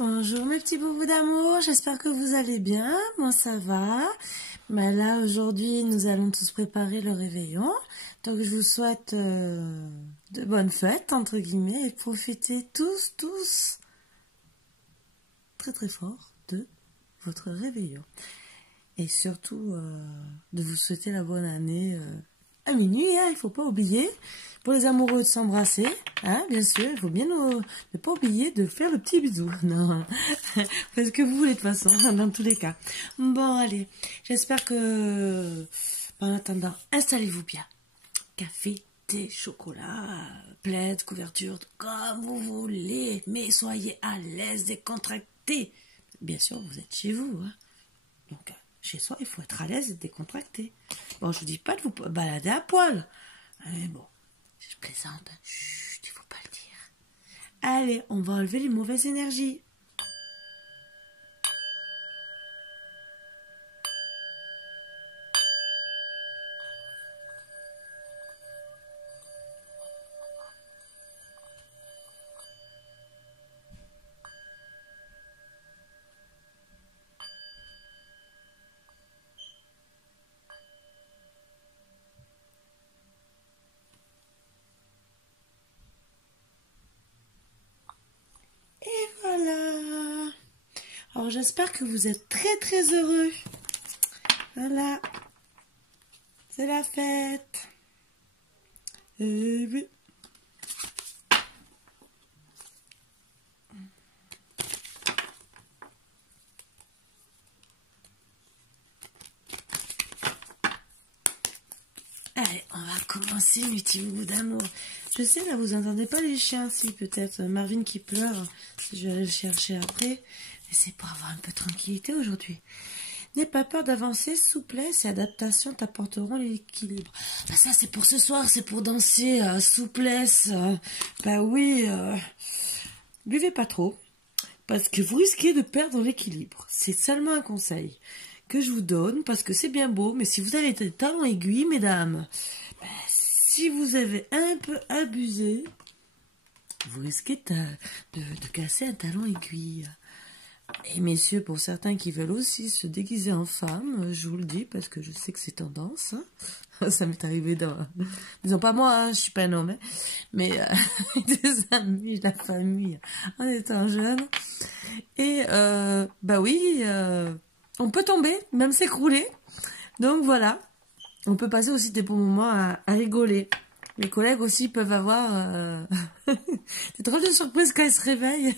Bonjour mes petits boubous d'amour, j'espère que vous allez bien, moi ça va. Ben là aujourd'hui nous allons tous préparer le réveillon, donc je vous souhaite de bonnes fêtes entre guillemets et profitez tous très très fort de votre réveillon. Et surtout de vous souhaiter la bonne année à minuit, hein, il ne faut pas oublier, pour les amoureux de s'embrasser, hein, bien sûr, il faut bien ne pas oublier de faire le petit bisou, non, parce que vous voulez de toute façon, dans tous les cas. Bon, allez, j'espère que, en attendant, installez-vous bien, café, thé, chocolat, plaid, couverture, comme vous voulez, mais soyez à l'aise, décontractés. Bien sûr, vous êtes chez vous, hein, donc chez soi, il faut être à l'aise et décontracté. Bon, je vous dis pas de vous balader à poil. Mais bon, je plaisante. Chut, il faut pas le dire. Allez, on va enlever les mauvaises énergies. Voilà. Alors j'espère que vous êtes très heureux. Voilà. C'est la fête. Oui. Allez, on va commencer, mes petits bouts d'amour. Je sais, là, vous entendez pas les chiens, si, peut-être. Marvin qui pleure, si je vais aller le chercher après. Mais c'est pour avoir un peu de tranquillité aujourd'hui. N'aie pas peur d'avancer, souplesse et adaptation t'apporteront l'équilibre. Ben ça, c'est pour ce soir, c'est pour danser, souplesse. Ben oui, buvez pas trop, parce que vous risquez de perdre l'équilibre. C'est seulement un conseil que je vous donne, parce que c'est bien beau, mais si vous avez des talons aiguilles, mesdames, ben, si vous avez un peu abusé, vous risquez de casser un talon aiguille. Et messieurs, pour certains qui veulent aussi se déguiser en femme, je vous le dis, parce que je sais que c'est tendance, hein. Ça m'est arrivé dans... Disons pas moi, hein, je suis pas un homme, hein, mais des amis, de la famille, en étant jeune. Et, bah oui... on peut tomber, même s'écrouler. Donc voilà, on peut passer aussi des bons moments à rigoler. Les collègues aussi peuvent avoir des drôles de surprises quand ils se réveillent.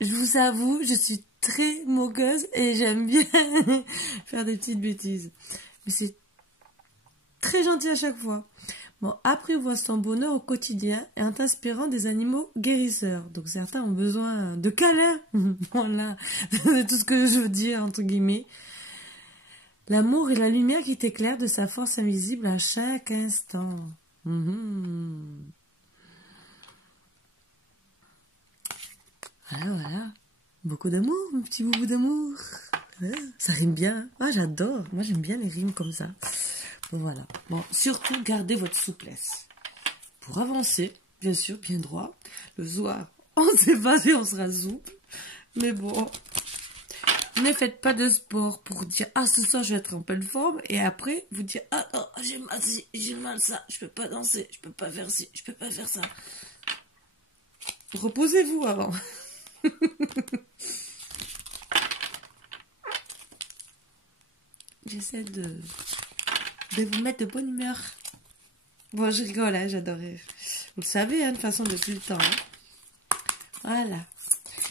Je vous avoue, je suis très moqueuse et j'aime bien faire des petites bêtises. Mais c'est très gentil à chaque fois. Bon, apprivoise ton bonheur au quotidien et en t'inspirant des animaux guérisseurs. Donc certains ont besoin de câlins. Voilà, c'est tout ce que je veux dire, entre guillemets. L'amour est la lumière qui t'éclaire de sa force invisible à chaque instant. Voilà. Beaucoup d'amour, mon petit boubou d'amour. Ça rime bien. Ah, j'adore. Moi, j'aime bien les rimes comme ça. Voilà. Bon, surtout, gardez votre souplesse. Pour avancer, bien sûr, bien droit. Le soir, on ne sait pas si on sera souple. Mais bon, ne faites pas de sport pour dire « Ah, ce soir, je vais être en pleine forme. » Et après, vous dire « Ah, non, j'ai mal ci, j'ai mal ça. Je peux pas danser, je peux pas faire ci, je peux pas faire ça. » Reposez-vous avant. J'essaie de vous mettre de bonne humeur. Bon, je rigole, hein, j'adore. Vous le savez, hein, de façon depuis le temps. Hein. Voilà.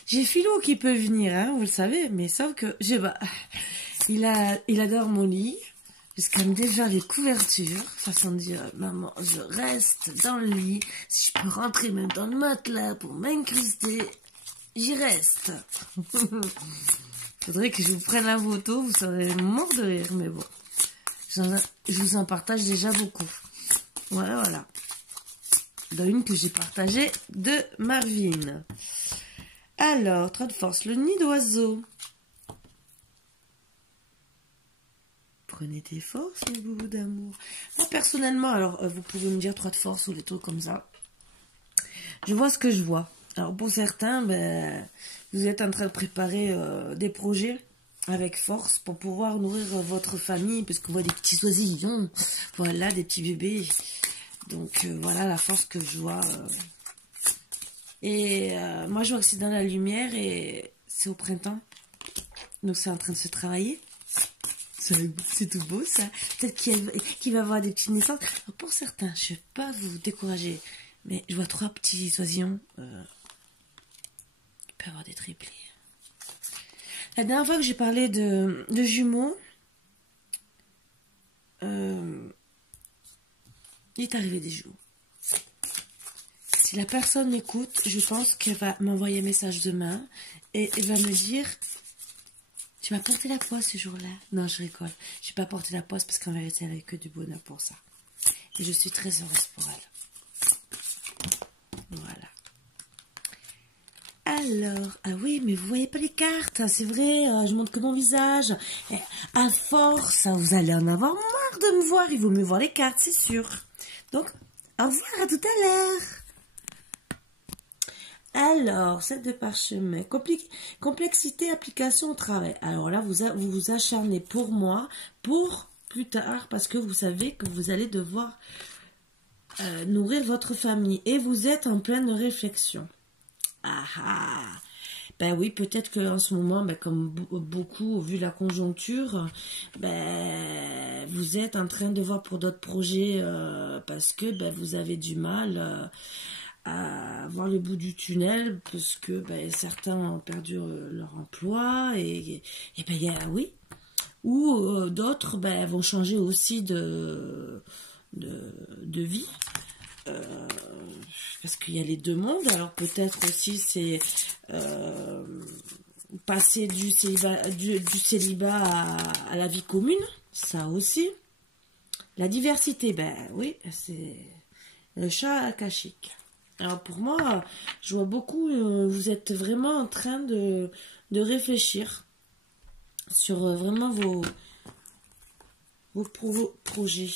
J'ai Philou qui peut venir, hein, vous le savez, mais sauf que, je sais pas, il adore mon lit, jusqu'à me déjà les couvertures, façon de dire, maman, je reste dans le lit, si je peux rentrer même dans le matelas pour m'incruster, j'y reste. Faudrait que je vous prenne la photo, vous serez mort de rire, mais bon. Je vous en partage déjà beaucoup. Voilà. Dans une que j'ai partagée de Marvin. Alors, trait de force, le nid d'oiseau. Prenez des forces, les boubous d'amour. Moi, personnellement, alors, vous pouvez me dire 3 de force ou des trucs comme ça. Je vois ce que je vois. Alors pour certains, ben, vous êtes en train de préparer des projets avec force pour pouvoir nourrir votre famille, parce qu'on voit des petits oisillons, voilà, des petits bébés. Donc voilà la force que je vois. Et moi je vois que c'est dans la lumière et c'est au printemps. Donc c'est en train de se travailler. C'est tout beau ça. Peut-être qu'il va y avoir des petites naissances. Alors, pour certains, je ne vais pas vous décourager, mais je vois 3 petits oisillons. Il peut y avoir des triplés. La dernière fois que j'ai parlé de jumeaux, il est arrivé des jumeaux. Si la personne m'écoute, je pense qu'elle va m'envoyer un message demain et elle va me dire: tu m'as porté la poisse ce jour-là. Non, je rigole. Je n'ai pas porté la poisse parce qu'en vérité, elle n'avait que du bonheur pour ça. Et je suis très heureuse pour elle. Voilà. Alors, ah oui, mais vous voyez pas les cartes, c'est vrai, je montre que mon visage. Et à force, vous allez en avoir marre de me voir, il vaut mieux voir les cartes, c'est sûr. Donc, au revoir, à tout à l'heure. Alors, set de parchemin, complexité, application au travail. Alors là, vous vous acharnez pour moi, pour plus tard, parce que vous savez que vous allez devoir nourrir votre famille et vous êtes en pleine réflexion. Ah ah. Ben oui, peut-être qu'en ce moment, ben, comme beaucoup, vu la conjoncture, ben, vous êtes en train de voir pour d'autres projets parce que ben, vous avez du mal à voir le bout du tunnel parce que ben, certains ont perdu leur emploi et ben, oui. Ou d'autres ben, vont changer aussi de vie. Parce qu'il y a les deux mondes, alors peut-être aussi c'est passer du célibat à la vie commune, ça aussi. La diversité, ben oui, c'est le chat akashique. Alors pour moi, je vois beaucoup, vous êtes vraiment en train de réfléchir sur vraiment vos projets.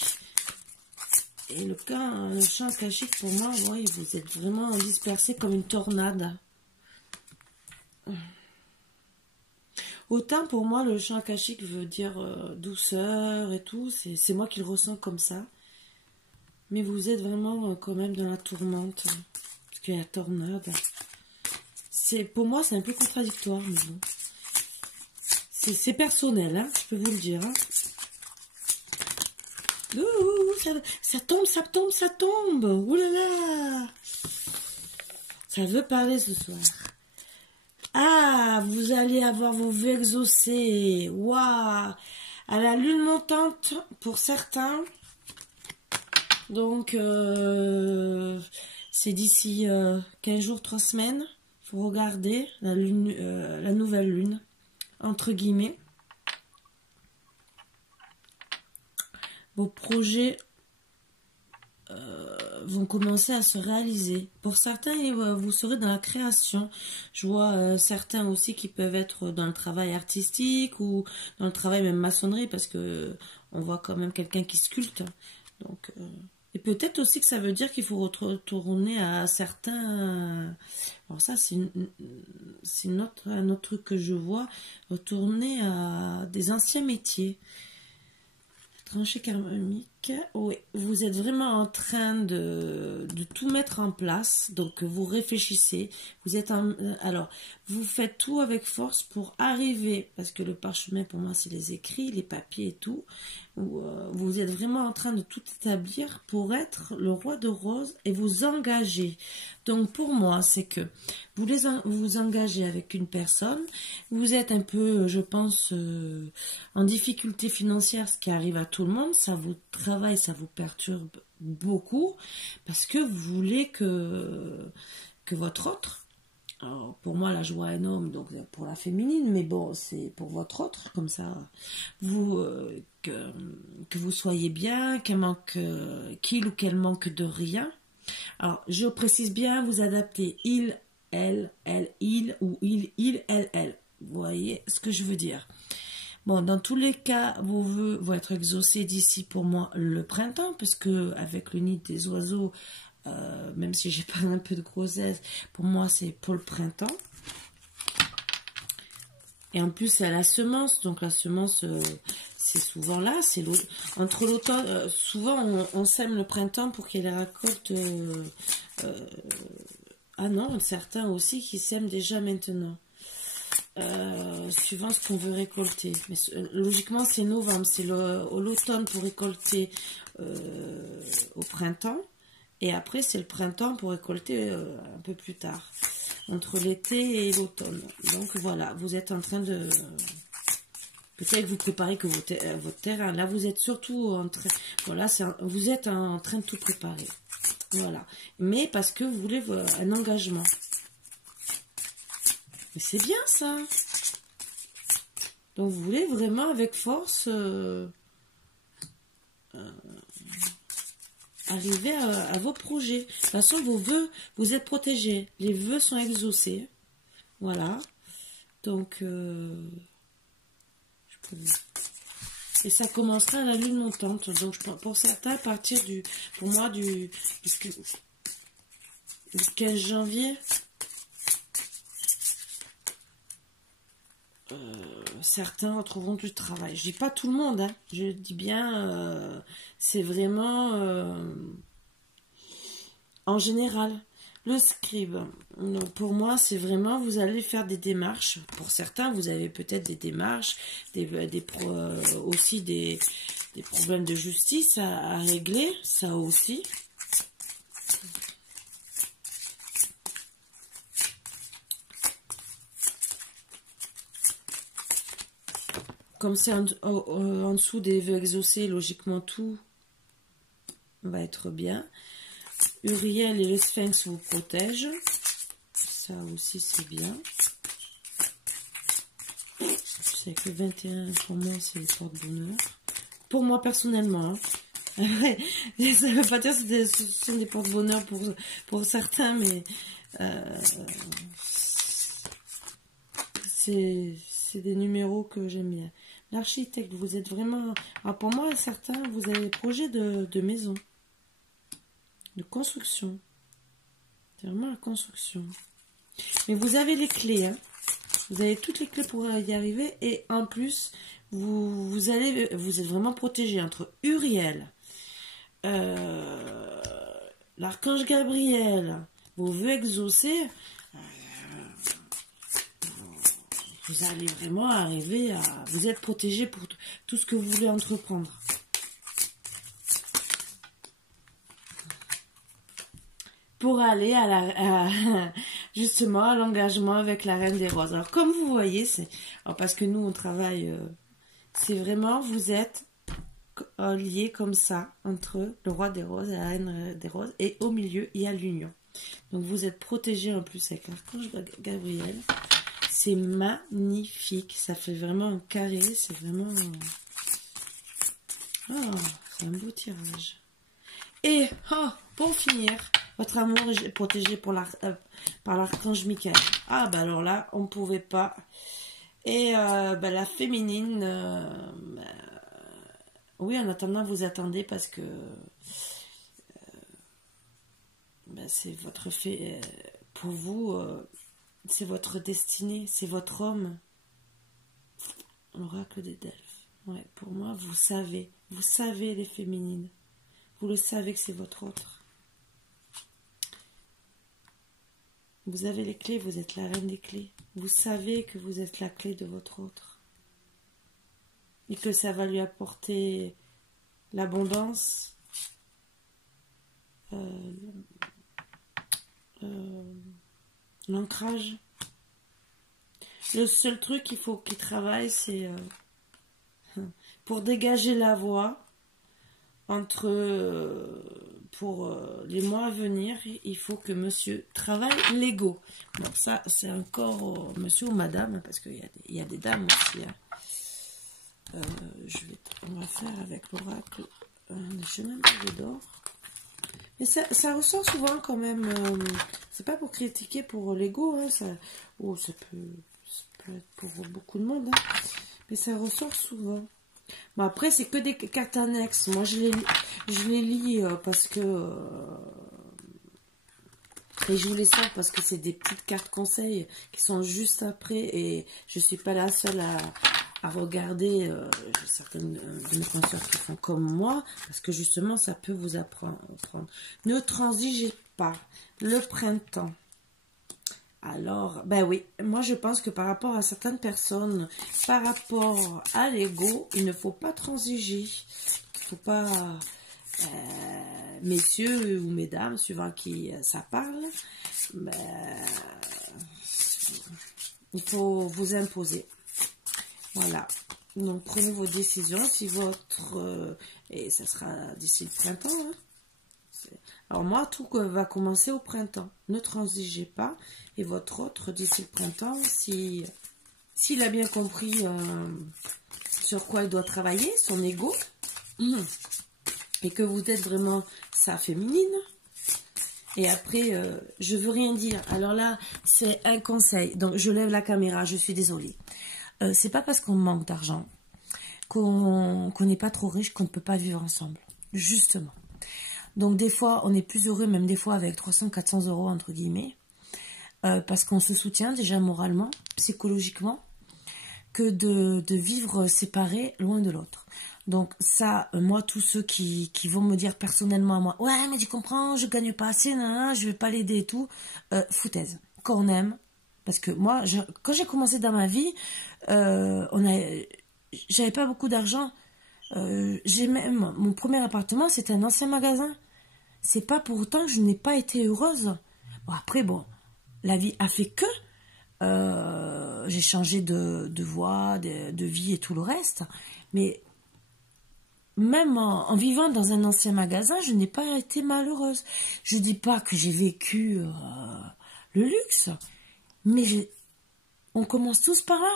Et le champ akashique, pour moi, oui, vous êtes vraiment dispersé comme une tornade. Autant pour moi, le champ akashique veut dire douceur et tout, c'est moi qui le ressens comme ça. Mais vous êtes vraiment quand même dans la tourmente, parce qu'il y a la tornade. Pour moi, c'est un peu contradictoire, mais bon. C'est personnel, hein, je peux vous le dire. Hein. Ouh, ça tombe, ça tombe, ça tombe. Ouh là là. Ça veut parler ce soir. Ah, vous allez avoir vos vœux exaucés. Waouh. À la lune montante pour certains. Donc, c'est d'ici 15 jours, 3 semaines. Il faut regarder la nouvelle lune, entre guillemets. Vos projets vont commencer à se réaliser. Pour certains, vous serez dans la création. Je vois certains aussi qui peuvent être dans le travail artistique ou dans le travail même maçonnerie parce que on voit quand même quelqu'un qui sculpte. Donc, et peut-être aussi que ça veut dire qu'il faut retourner à certains... Alors ça, c'est un autre truc que je vois. Retourner à des anciens métiers. Tranchée karmique, oui, vous êtes vraiment en train de tout mettre en place, donc vous réfléchissez, alors, vous faites tout avec force pour arriver, parce que le parchemin pour moi c'est les écrits, les papiers et tout, vous êtes vraiment en train de tout établir pour être le roi de rose et vous engager. Donc pour moi c'est que vous engagez avec une personne, vous êtes un peu, je pense, en difficulté financière, ce qui arrive à tout le monde, ça vous travaille, ça vous perturbe beaucoup, parce que vous voulez que votre autre, alors pour moi la joie est un homme, donc pour la féminine, mais bon, c'est pour votre autre, comme ça, que vous soyez bien, qu'il ou qu'elle manque de rien. Alors, je précise bien, vous adaptez il, elle, il ou il, elle. Vous voyez ce que je veux dire? Bon, dans tous les cas, vos vœux vont être exaucés d'ici pour moi le printemps, puisque avec le nid des oiseaux, même si j'ai pas un peu de grossesse, pour moi c'est pour le printemps. Et en plus c'est à la semence, donc la semence c'est souvent là, c'est entre l'automne, souvent on sème le printemps pour qu'il y ait la récolte. Ah non, certains aussi qui sèment déjà maintenant. Suivant ce qu'on veut récolter. Mais logiquement, c'est novembre, c'est l'automne pour récolter au printemps. Et après, c'est le printemps pour récolter un peu plus tard, entre l'été et l'automne. Donc voilà, vous êtes en train de... Peut-être que vous préparez que votre terrain. Là, vous êtes surtout en train... Voilà, vous êtes en train de tout préparer. Voilà. Mais parce que vous voulez un engagement. Mais c'est bien ça. Donc vous voulez vraiment avec force arriver à vos projets. De toute façon, vos vœux, vous êtes protégés. Les vœux sont exaucés. Voilà. Donc, et ça commencera à la lune montante. Donc pour certains, à partir pour moi, du 15 janvier, certains retrouveront du travail. Je dis pas tout le monde, hein. Je dis bien, c'est vraiment en général. Le scribe, donc pour moi, c'est vraiment, vous allez faire des démarches. Pour certains, vous avez peut-être des démarches, aussi des problèmes de justice à régler, ça aussi. Comme c'est en dessous des vœux exaucés, logiquement tout va être bien. Uriel et le Sphinx vous protègent. Ça aussi, c'est bien. C'est que 21, pour moi, c'est les porte-bonheur. Pour moi, personnellement. Hein. Ça ne veut pas dire que ce sont des porte-bonheur pour certains, mais c'est des numéros que j'aime bien. L'architecte, vous êtes vraiment... Alors pour moi, certains, vous avez des projets de maison. De construction. C'est vraiment la construction. Mais vous avez les clés. Hein. Vous avez toutes les clés pour y arriver. Et en plus, vous êtes vraiment protégé entre Uriel, l'archange Gabriel, vos vœux exaucés. Vous allez vraiment arriver à... Vous êtes protégé pour tout ce que vous voulez entreprendre. Pour aller justement à l'engagement avec la Reine des Roses. Alors comme vous voyez, parce que nous on travaille, c'est vraiment, vous êtes liés comme ça entre le Roi des Roses et la Reine des Roses, et au milieu il y a l'union. Donc vous êtes protégés en plus avec l'archange Gabriel. C'est magnifique, ça fait vraiment un carré, c'est vraiment... Oh, c'est un beau tirage. Et, pour finir, votre amour est protégé par l'archange Michael. Ah, bah alors là, on ne pouvait pas. Et la féminine, oui, en attendant, vous attendez parce que c'est votre fait, pour vous... c'est votre destinée, c'est votre homme. L'oracle des Delphes. Ouais, pour moi, vous savez les féminines. Vous le savez que c'est votre autre. Vous avez les clés, vous êtes la reine des clés. Vous savez que vous êtes la clé de votre autre. Et que ça va lui apporter l'abondance, l'ancrage. Le seul truc qu'il faut qu'il travaille, c'est pour dégager la voie pour les mois à venir, il faut que monsieur travaille l'ego. Bon, ça, c'est encore monsieur ou madame, parce qu'il y a des dames aussi. Hein. On va faire avec l'oracle des chemins d'or. Mais ça ressort souvent quand même. C'est pas pour critiquer pour l'ego, hein, ça peut être pour beaucoup de monde, hein, mais ça ressort souvent. Bon, après, c'est que des cartes annexes. Moi, je les lis parce que Et je vous les sors parce que c'est des petites cartes conseils qui sont juste après. Et je suis pas la seule à regarder. J'ai certaines de mes consoeurs qui font comme moi. Parce que justement, ça peut vous apprendre. Ne transigez pas. Le printemps. Alors, ben oui, moi je pense que par rapport à certaines personnes, par rapport à l'ego, il ne faut pas transiger. Il ne faut pas, messieurs ou mesdames, suivant qui ça parle, ben, il faut vous imposer. Voilà. Donc prenez vos décisions. Si votre... et ça sera d'ici le printemps, hein. Alors moi, tout va commencer au printemps. Ne transigez pas. Et votre autre, d'ici le printemps, s'il a bien compris sur quoi il doit travailler, son ego, et que vous êtes vraiment sa féminine. Et après, je veux rien dire. Alors là, c'est un conseil. Donc, je lève la caméra, je suis désolée. C'est pas parce qu'on manque d'argent, qu'on n'est pas trop riche, qu'on ne peut pas vivre ensemble. Justement. Donc des fois, on est plus heureux, même des fois avec 300-400 euros, entre guillemets, parce qu'on se soutient déjà moralement, psychologiquement, que de vivre séparés loin de l'autre. Donc ça, moi, tous ceux qui vont me dire personnellement à moi, ouais, mais tu comprends, je gagne pas assez, je vais pas l'aider et tout, foutaise, quand on aime, parce que moi, quand j'ai commencé dans ma vie, j'avais pas beaucoup d'argent, j'ai même, mon premier appartement, c'était un ancien magasin. C'est pas pour autant que je n'ai pas été heureuse. Bon, après, bon, la vie a fait que j'ai changé de voie, de vie et tout le reste. Mais même en vivant dans un ancien magasin, je n'ai pas été malheureuse. Je dis pas que j'ai vécu le luxe, mais on commence tous par là.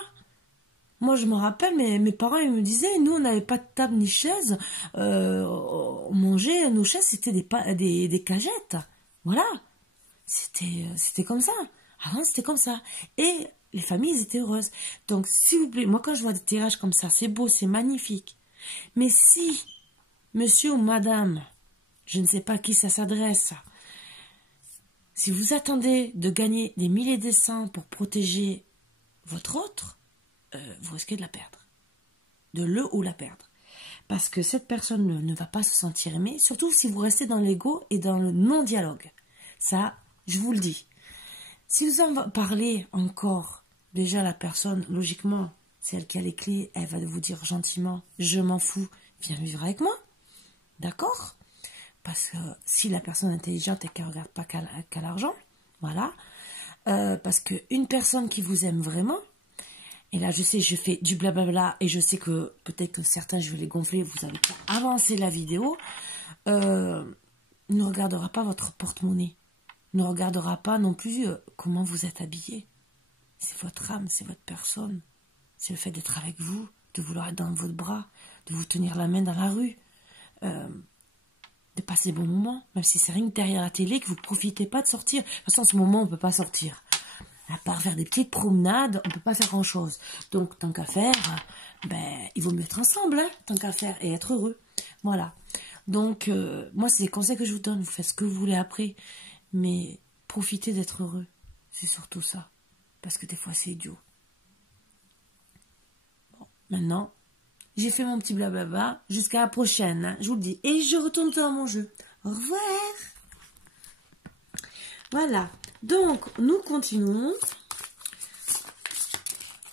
Moi, je me rappelle, mes parents, ils me disaient, nous, on n'avait pas de table ni chaise. On mangeait, nos chaises, c'était des cagettes. Voilà. C'était comme ça. Avant, c'était comme ça. Et les familles, elles étaient heureuses. Donc, s'il vous plaît, moi, quand je vois des tirages comme ça, c'est beau, c'est magnifique. Mais si, monsieur ou madame, je ne sais pas à qui ça s'adresse, si vous attendez de gagner des milliers de cents pour protéger votre autre, vous risquez de la perdre. De le ou la perdre. Parce que cette personne ne va pas se sentir aimée, surtout si vous restez dans l'ego et dans le non-dialogue. Ça, je vous le dis. Si vous en parlez encore, déjà la personne, logiquement, c'est elle qui a les clés, elle va vous dire gentiment, je m'en fous, viens vivre avec moi. D'accord? Parce que si la personne est intelligente et qu'elle ne regarde pas qu'à l'argent, voilà. Parce qu'une personne qui vous aime vraiment, et là, je sais, je fais du blablabla et je sais que peut-être que certains, je vais les gonfler, vous n'allez pas avancer la vidéo, ne regardera pas votre porte-monnaie, ne regardera pas non plus comment vous êtes habillé. C'est votre âme, c'est votre personne. C'est le fait d'être avec vous, de vouloir être dans votre bras, de vous tenir la main dans la rue, de passer bon moment, même si c'est rien que derrière la télé, que vous ne profitez pas de sortir. De toute façon, en ce moment, on ne peut pas sortir. À part faire des petites promenades, on ne peut pas faire grand-chose. Donc, tant qu'à faire, il vaut mieux être ensemble, hein, tant qu'à faire, et être heureux. Voilà. Donc, moi, c'est des conseils que je vous donne. Vous faites ce que vous voulez après. Mais profitez d'être heureux. C'est surtout ça. Parce que des fois, c'est idiot. Bon, maintenant, j'ai fait mon petit blablabla. Jusqu'à la prochaine, hein, je vous le dis. Et je retourne dans mon jeu. Au revoir. Voilà. Donc, nous continuons.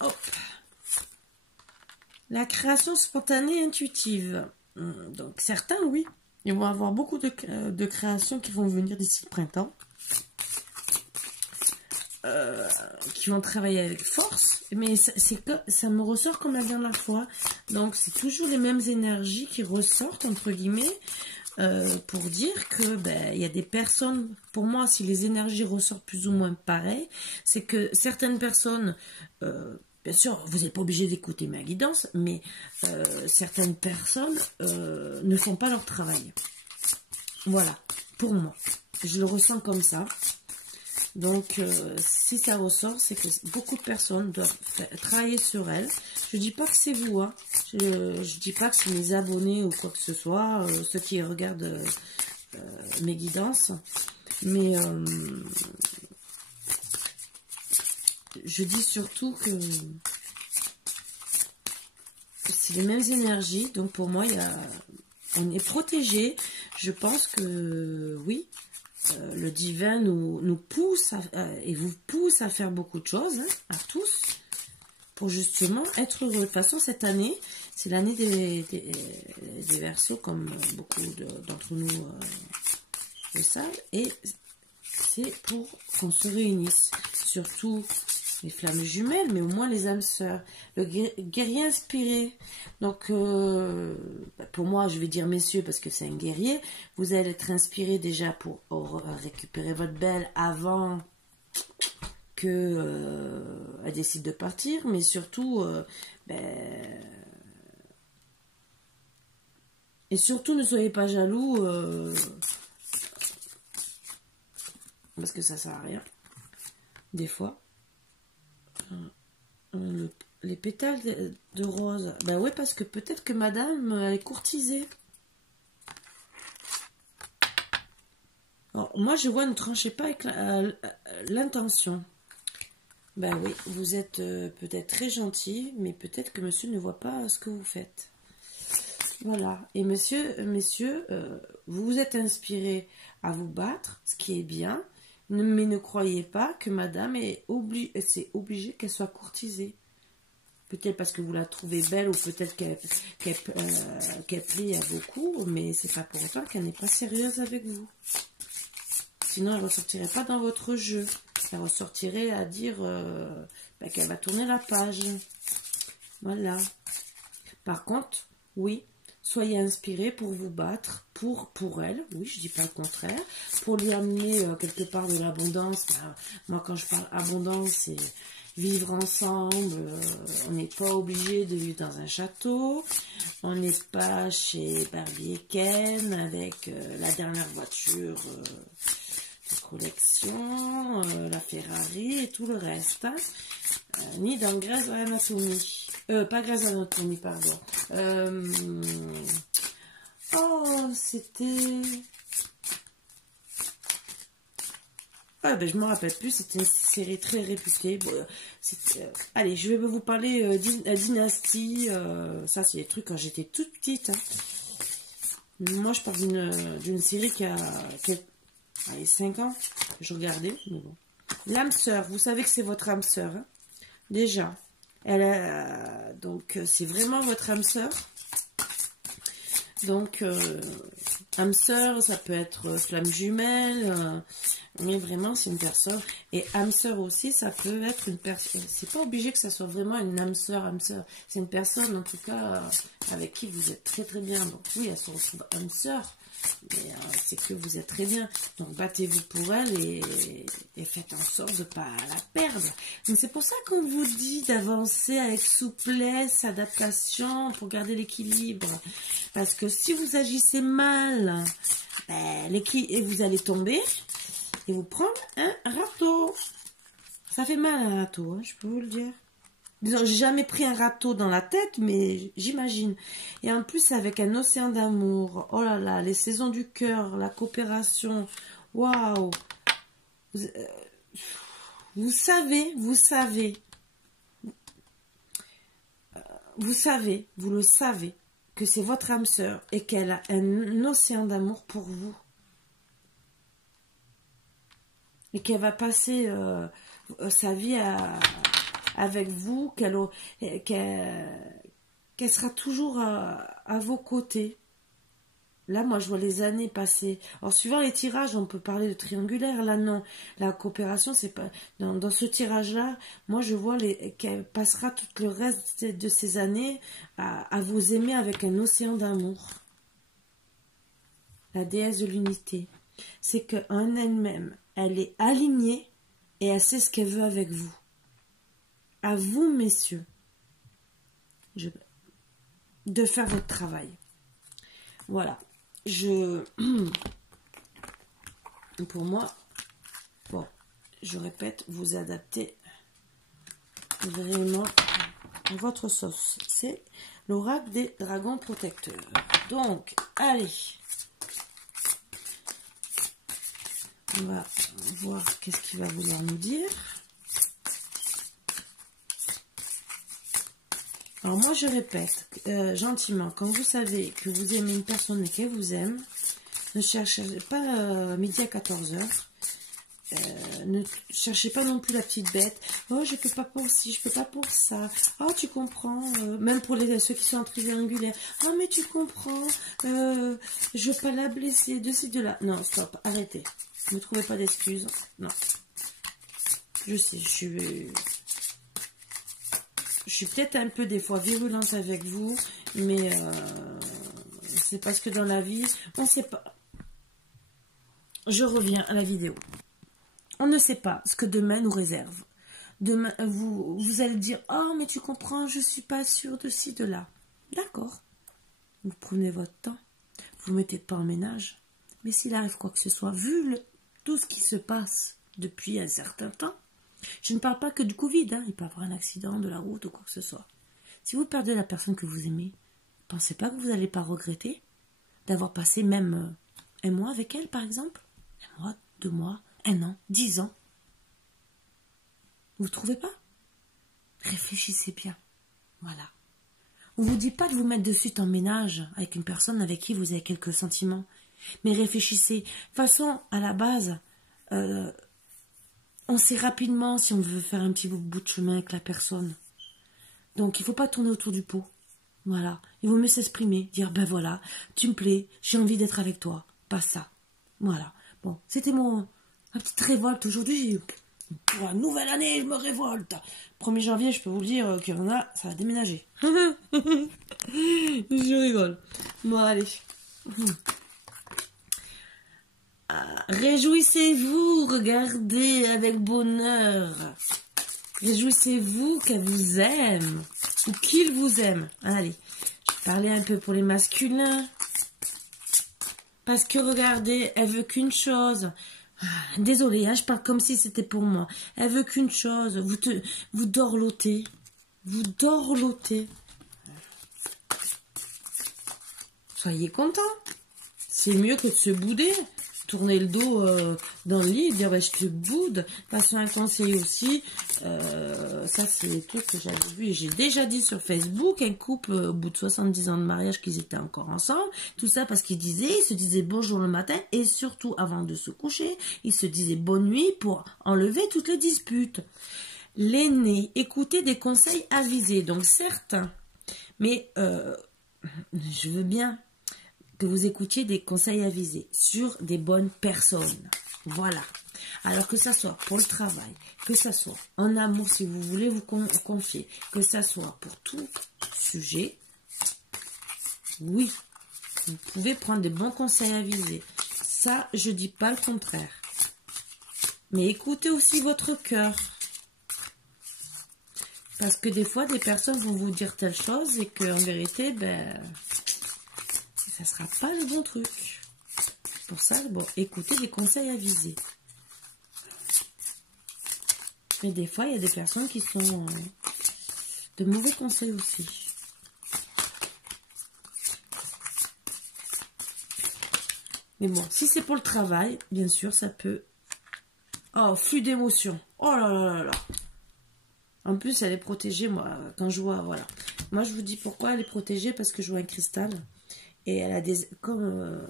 Hop. La création spontanée intuitive. Donc, certains, oui. Ils vont avoir beaucoup de créations qui vont venir d'ici le printemps. Qui vont travailler avec force. Mais ça me ressort comme la dernière fois. Donc, c'est toujours les mêmes énergies qui ressortent, entre guillemets. Pour dire que il y a des personnes, pour moi, si les énergies ressortent plus ou moins pareil, c'est que certaines personnes, bien sûr, vous n'êtes pas obligé d'écouter ma guidance, mais certaines personnes ne font pas leur travail. Voilà, pour moi. Je le ressens comme ça. Donc, si ça ressort, c'est que beaucoup de personnes doivent travailler sur elles. Je dis pas que c'est vous, hein. Je dis pas que c'est mes abonnés ou quoi que ce soit, ceux qui regardent mes guidances. Mais je dis surtout que c'est les mêmes énergies. Donc pour moi, on est protégé. Je pense que oui, le divin nous pousse et vous pousse à faire beaucoup de choses, hein, à tous, pour justement être heureux. De toute façon, cette année, c'est l'année des Verseaux, comme beaucoup d'entre nous le savent. Et c'est pour qu'on se réunisse. Surtout les flammes jumelles, mais au moins les âmes sœurs. Le guerrier inspiré. Donc, pour moi, je vais dire messieurs, parce que c'est un guerrier. Vous allez être inspiré déjà pour récupérer votre belle avant que elle décide de partir. Mais surtout, et surtout, ne soyez pas jaloux, parce que ça sert à rien. Des fois. Les pétales de rose. Ben oui, parce que peut-être que madame, elle est courtisée. Alors, moi, je vois, ne tranchez pas avec l'intention. Ben oui, vous êtes peut-être très gentil, mais peut-être que monsieur ne voit pas ce que vous faites. Voilà. Et messieurs, vous vous êtes inspirés à vous battre, ce qui est bien. Mais ne croyez pas que madame c'est obligé qu'elle soit courtisée. Peut-être parce que vous la trouvez belle ou peut-être qu'elle plaît à beaucoup, mais c'est pas pour autant qu'elle n'est pas sérieuse avec vous. Sinon, elle ne ressortirait pas dans votre jeu. Elle ressortirait à dire qu'elle va tourner la page. Voilà. Par contre, oui, soyez inspirés pour vous battre pour elle. Oui, je dis pas le contraire. Pour lui amener quelque part de l'abondance. Moi, quand je parle abondance, c'est vivre ensemble. On n'est pas obligé de vivre dans un château. On n'est pas chez Barbie et Ken avec la dernière voiture de collection, la Ferrari et tout le reste. Hein. Ni dans Grey's Anatomy. Pas Grey's Anatomy, pardon. Oh, c'était... Ah, ben, je me rappelle plus, c'était une série très réputée. Bon, allez, je vais vous parler Dynasty. Ça, c'est des trucs quand j'étais toute petite. Hein. Moi, je parle d'une série qui a allez, 5 ans que je regardais. Bon. L'âme sœur, vous savez que c'est votre âme sœur. Hein. Déjà. Donc, c'est vraiment votre âme sœur. Donc, âme sœur, ça peut être flamme jumelle, mais vraiment, c'est une personne. Et âme sœur aussi, ça peut être une personne. C'est pas obligé que ça soit vraiment une âme sœur, âme sœur. C'est une personne, en tout cas, avec qui vous êtes très très bien. Donc, oui, elle se retrouve âme sœur, mais c'est que vous êtes très bien. Donc, battez-vous pour elle et faites en sorte de ne pas la perdre. Donc, c'est pour ça qu'on vous dit d'avancer avec souplesse, adaptation, pour garder l'équilibre. Parce que si vous agissez mal, vous allez tomber et vous prendre un râteau. Ça fait mal un râteau, hein, je peux vous le dire. Disons, j'ai jamais pris un râteau dans la tête, mais j'imagine. Et en plus, avec un océan d'amour. Oh là là, les saisons du cœur, la coopération. Waouh. Vous savez. Vous le savez. Que c'est votre âme sœur et qu'elle a un océan d'amour pour vous. Et qu'elle va passer sa vie avec vous, qu'elle sera toujours à vos côtés. Là, moi, je vois les années passer. Alors, suivant les tirages, on peut parler de triangulaire. Là, non. La coopération, c'est pas... Dans ce tirage-là, moi, je vois qu'elle passera tout le reste de ces années à vous aimer avec un océan d'amour. La déesse de l'unité. C'est qu'en elle-même, elle est alignée et elle sait ce qu'elle veut avec vous. À vous, messieurs, de faire votre travail. Voilà. Pour moi, bon, je répète, vous adaptez vraiment à votre sauce. C'est l'oracle des dragons protecteurs. Donc, allez. On va voir qu'est-ce qu'il va vouloir nous dire. Alors moi, je répète gentiment, quand vous savez que vous aimez une personne et qu'elle vous aime, ne cherchez pas midi à 14 h. Ne cherchez pas non plus la petite bête. Oh, je peux pas pour ci, je peux pas pour ça. Oh, tu comprends. Même pour ceux qui sont en triangulaire. Oh, mais tu comprends. Je veux pas la blesser, de ci, de là. Non, stop, arrêtez. Ne trouvez pas d'excuses. Non. Je sais, je suis peut-être un peu des fois virulente avec vous, mais c'est parce que dans la vie, on ne sait pas. Je reviens à la vidéo. On ne sait pas ce que demain nous réserve. Demain, vous allez dire, oh, mais tu comprends, je ne suis pas sûre de ci, de là. D'accord. Vous prenez votre temps. Vous ne mettez pas en ménage. Mais s'il arrive quoi que ce soit, vu tout ce qui se passe depuis un certain temps, je ne parle pas que du Covid, hein, il peut y avoir un accident de la route ou quoi que ce soit. Si vous perdez la personne que vous aimez, pensez pas que vous n'allez pas regretter d'avoir passé même un mois avec elle, par exemple. Un mois, 2 mois, 1 an, 10 ans. Vous ne trouvez pas? Réfléchissez bien. Voilà. On ne vous dit pas de vous mettre de suite en ménage avec une personne avec qui vous avez quelques sentiments. Mais réfléchissez. De toute façon, à la base, on sait rapidement si on veut faire un petit bout de chemin avec la personne. Donc, il ne faut pas tourner autour du pot. Voilà. Il vaut mieux s'exprimer, dire, ben voilà, tu me plais, j'ai envie d'être avec toi. Pas ça. Voilà. Bon, c'était ma petite révolte aujourd'hui. Pour la nouvelle année, je me révolte. 1er janvier, je peux vous le dire qu'il y en a, ça va déménager. Je rigole. Bon, allez. Réjouissez-vous, regardez avec bonheur. Réjouissez-vous qu'elle vous aime ou qu'il vous aime. Allez, je vais parler un peu pour les masculins. Parce que regardez, elle veut qu'une chose. Désolée, hein, je parle comme si c'était pour moi. Elle veut qu'une chose. Vous dorlotez. Vous dorlotez. Soyez content. C'est mieux que de se bouder. Tourner le dos dans le lit et dire bah, je te boude. Passer un conseil aussi. Ça, c'est des trucs que j'avais vu et j'ai déjà dit sur Facebook. Un couple, au bout de 70 ans de mariage, qu'ils étaient encore ensemble. Tout ça parce qu'ils se disaient bonjour le matin et surtout avant de se coucher, ils se disaient bonne nuit pour enlever toutes les disputes. L'aîné, écoutez des conseils avisés. Donc certains, mais je veux bien que vous écoutiez des conseils avisés sur des bonnes personnes. Voilà. Alors que ça soit pour le travail, que ça soit en amour si vous voulez vous confier, que ça soit pour tout sujet, oui, vous pouvez prendre des bons conseils avisés. Ça, je dis pas le contraire. Mais écoutez aussi votre cœur. Parce que des fois, des personnes vont vous dire telle chose et qu'en vérité, ben... ça ne sera pas le bon truc. Pour ça, bon, écoutez des conseils avisés. Mais des fois, il y a des personnes qui sont de mauvais conseils aussi. Mais bon, si c'est pour le travail, bien sûr, ça peut... Oh, flux d'émotions. Oh là là là là. En plus, elle est protégée, moi, quand je vois, voilà. Moi, je vous dis pourquoi elle est protégée, parce que je vois un cristal. Et elle a des... Comme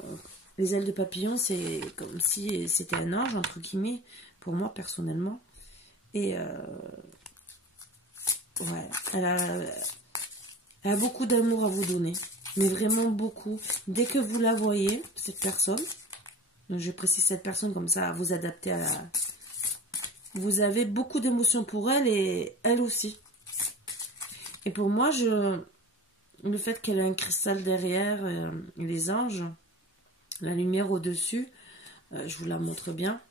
les ailes de papillon, c'est comme si c'était un ange, entre guillemets, pour moi, personnellement. Et... ouais, elle a beaucoup d'amour à vous donner. Mais vraiment beaucoup. Dès que vous la voyez, cette personne... Donc, je précise cette personne, comme ça, vous adaptez à la... Vous avez beaucoup d'émotions pour elle et elle aussi. Et pour moi, le fait qu'elle ait un cristal derrière, les anges, la lumière au-dessus, je vous la montre bien,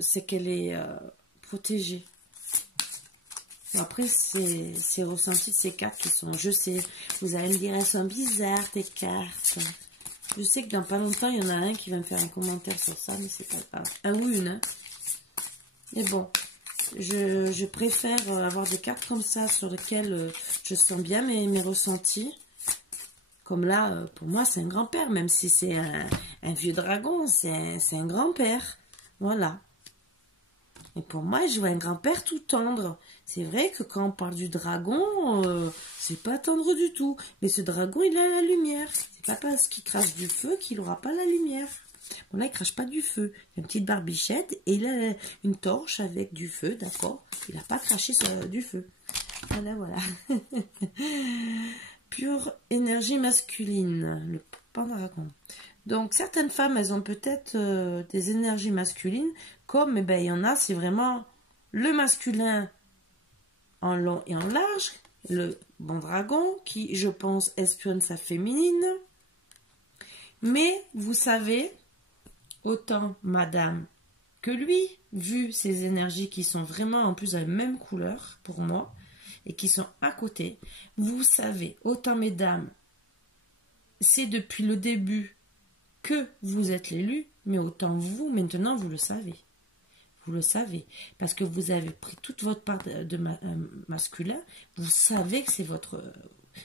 c'est qu'elle est protégée. Après, c'est ressenti de ces cartes qui sont, je sais, vous allez me dire, elles sont bizarres, tes cartes. Je sais que dans pas longtemps, il y en a un qui va me faire un commentaire sur ça, mais c'est pas grave. Un ou une, hein. Mais bon, je préfère avoir des cartes comme ça sur lesquelles je sens bien mes ressentis. Comme là, pour moi, c'est un grand-père, même si c'est Un vieux dragon, c'est un grand-père. Voilà. Et pour moi, je vois un grand-père tout tendre. C'est vrai que quand on parle du dragon, c'est pas tendre du tout. Mais ce dragon, il a la lumière. C'est pas parce qu'il crache du feu qu'il aura pas la lumière. Bon, là, il crache pas du feu. Il a une petite barbichette et il a une torche avec du feu, d'accord. Il n'a pas craché du feu. Voilà, voilà. Pure énergie masculine, le pendragon. Donc, certaines femmes, elles ont peut-être des énergies masculines, comme, eh ben, il y en a, c'est vraiment le masculin en long et en large, le bon dragon, qui, je pense, espionne sa féminine. Mais, vous savez, autant madame que lui, vu ces énergies qui sont vraiment en plus de la même couleur, pour moi, et qui sont à côté, vous savez, autant mesdames, c'est depuis le début que vous êtes l'élu, mais autant vous, maintenant, vous le savez. Vous le savez. Parce que vous avez pris toute votre part de masculin, vous savez que c'est votre...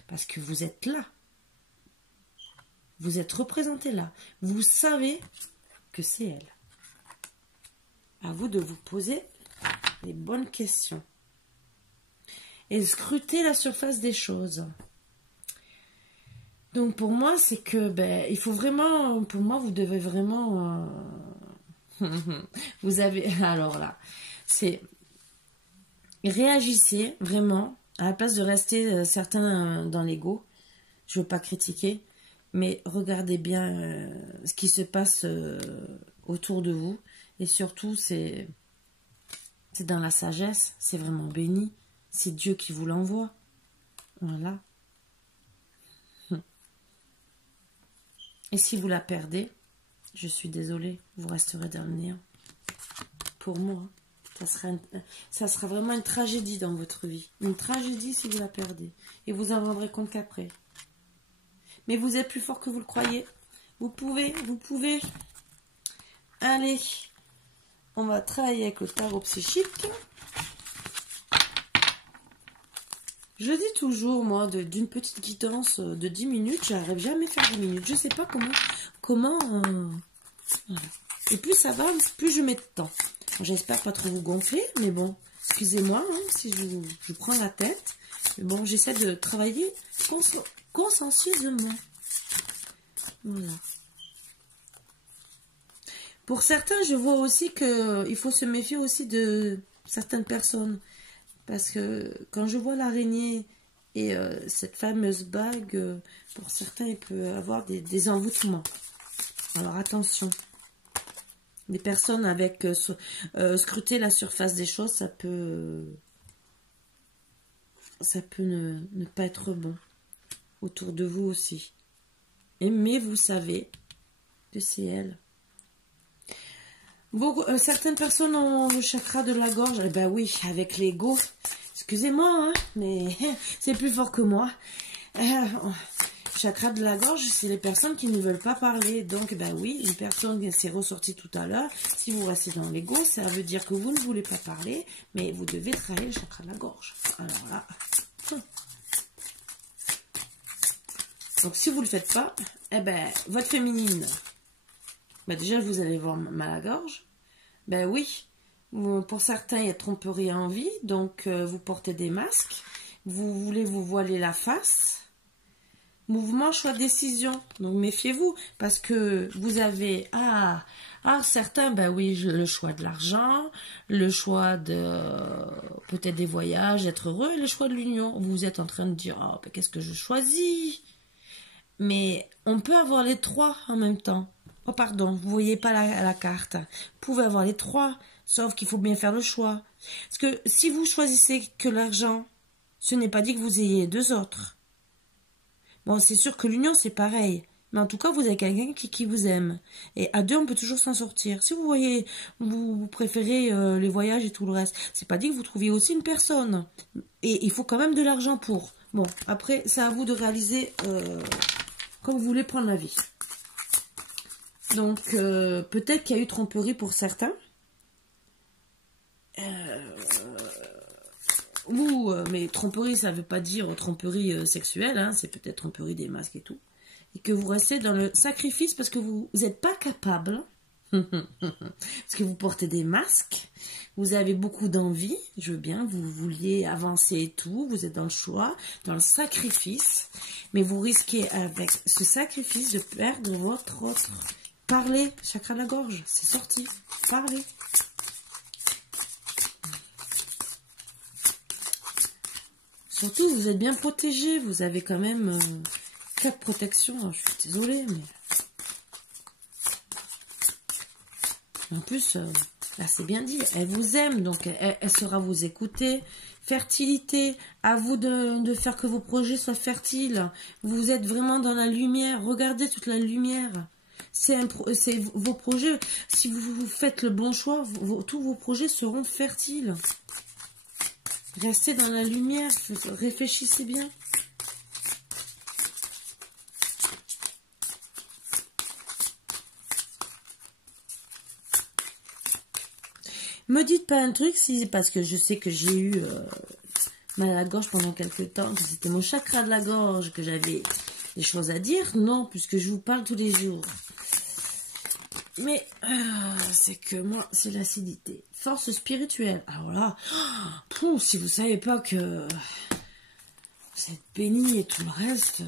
parce que vous êtes là. Vous êtes représenté là. Vous savez que c'est elle. À vous de vous poser les bonnes questions. Et scruter la surface des choses. Donc pour moi, c'est que ben, il faut vraiment, pour moi, vous devez vraiment, vous avez, alors là, c'est réagissez vraiment à la place de rester certains dans l'ego. Je veux pas critiquer, mais regardez bien ce qui se passe autour de vous et surtout c'est dans la sagesse, c'est vraiment béni, c'est Dieu qui vous l'envoie, voilà. Et si vous la perdez, je suis désolée, vous resterez dans le néant. Pour moi, ça sera vraiment une tragédie dans votre vie. Une tragédie si vous la perdez. Et vous en rendrez compte qu'après. Mais vous êtes plus fort que vous le croyez. Vous pouvez. Allez, on va travailler avec le tarot psychique. Je dis toujours, moi, d'une petite guidance de 10 minutes, j'arrive jamais à faire 10 minutes. Je sais pas comment voilà. Et plus ça va, plus je mets de temps. J'espère pas trop vous gonfler, mais bon, excusez-moi hein, si je prends la tête. Mais bon, j'essaie de travailler consciencieusement. Voilà. Pour certains, je vois aussi qu'il faut se méfier aussi de certaines personnes. Parce que quand je vois l'araignée et cette fameuse bague, pour certains, il peut avoir des envoûtements. Alors attention. Les personnes avec scruter la surface des choses, ça peut ne pas être bon. Autour de vous aussi. Mais vous savez que c'est elle. Certaines personnes ont le chakra de la gorge. Eh ben oui, avec l'ego. Excusez-moi, hein, mais c'est plus fort que moi. Chakra de la gorge, c'est les personnes qui ne veulent pas parler. Donc, ben oui, une personne s'est ressortie tout à l'heure. Si vous restez dans l'ego, ça veut dire que vous ne voulez pas parler, mais vous devez travailler le chakra de la gorge. Alors là. Donc, si vous ne le faites pas, eh ben, votre féminine... Ben déjà, vous allez voir mal à la gorge. Ben oui, pour certains, il y a tromperie à envie, donc vous portez des masques. Vous voulez vous voiler la face. Mouvement, choix, décision. Donc méfiez-vous, parce que vous avez... certains, ben oui, le choix de l'argent, le choix de... peut-être des voyages, être heureux, et le choix de l'union. Vous êtes en train de dire, oh, ben, qu'est-ce que je choisis? Mais on peut avoir les trois en même temps. Oh pardon, vous voyez pas la carte. Vous pouvez avoir les trois, sauf qu'il faut bien faire le choix. Parce que si vous choisissez que l'argent, ce n'est pas dit que vous ayez deux autres. Bon, c'est sûr que l'union, c'est pareil. Mais en tout cas, vous avez quelqu'un qui vous aime. Et à deux, on peut toujours s'en sortir. Si vous voyez, vous préférez les voyages et tout le reste, c'est pas dit que vous trouviez aussi une personne. Et il faut quand même de l'argent pour. Bon, après, c'est à vous de réaliser comme vous voulez prendre la vie. Donc, peut-être qu'il y a eu tromperie pour certains. Mais tromperie, ça ne veut pas dire tromperie sexuelle. Hein, c'est peut-être tromperie des masques et tout. et que vous restez dans le sacrifice parce que vous n'êtes pas capable, parce que vous portez des masques, vous avez beaucoup d'envie, je veux bien, vous vouliez avancer et tout, vous êtes dans le choix, dans le sacrifice, mais vous risquez avec ce sacrifice de perdre votre autre. Parlez, chakra de la gorge, c'est sorti, parlez. Surtout, vous êtes bien protégé, vous avez quand même 4 protections, je suis désolée, mais... En plus, là c'est bien dit, elle vous aime, donc elle saura vous écouter. Fertilité, à vous de faire que vos projets soient fertiles. Vous êtes vraiment dans la lumière, regardez toute la lumière. C'est vos projets, si vous faites le bon choix, tous vos projets seront fertiles. Restez dans la lumière, réfléchissez bien. Me dites pas un truc, si parce que je sais que j'ai eu mal à la gorge pendant quelques temps, que c'était mon chakra de la gorge, que j'avais des choses à dire. Non, puisque je vous parle tous les jours. Mais c'est que moi, c'est l'acidité. Force spirituelle. Alors là, si vous savez pas que cette bénie et tout le reste,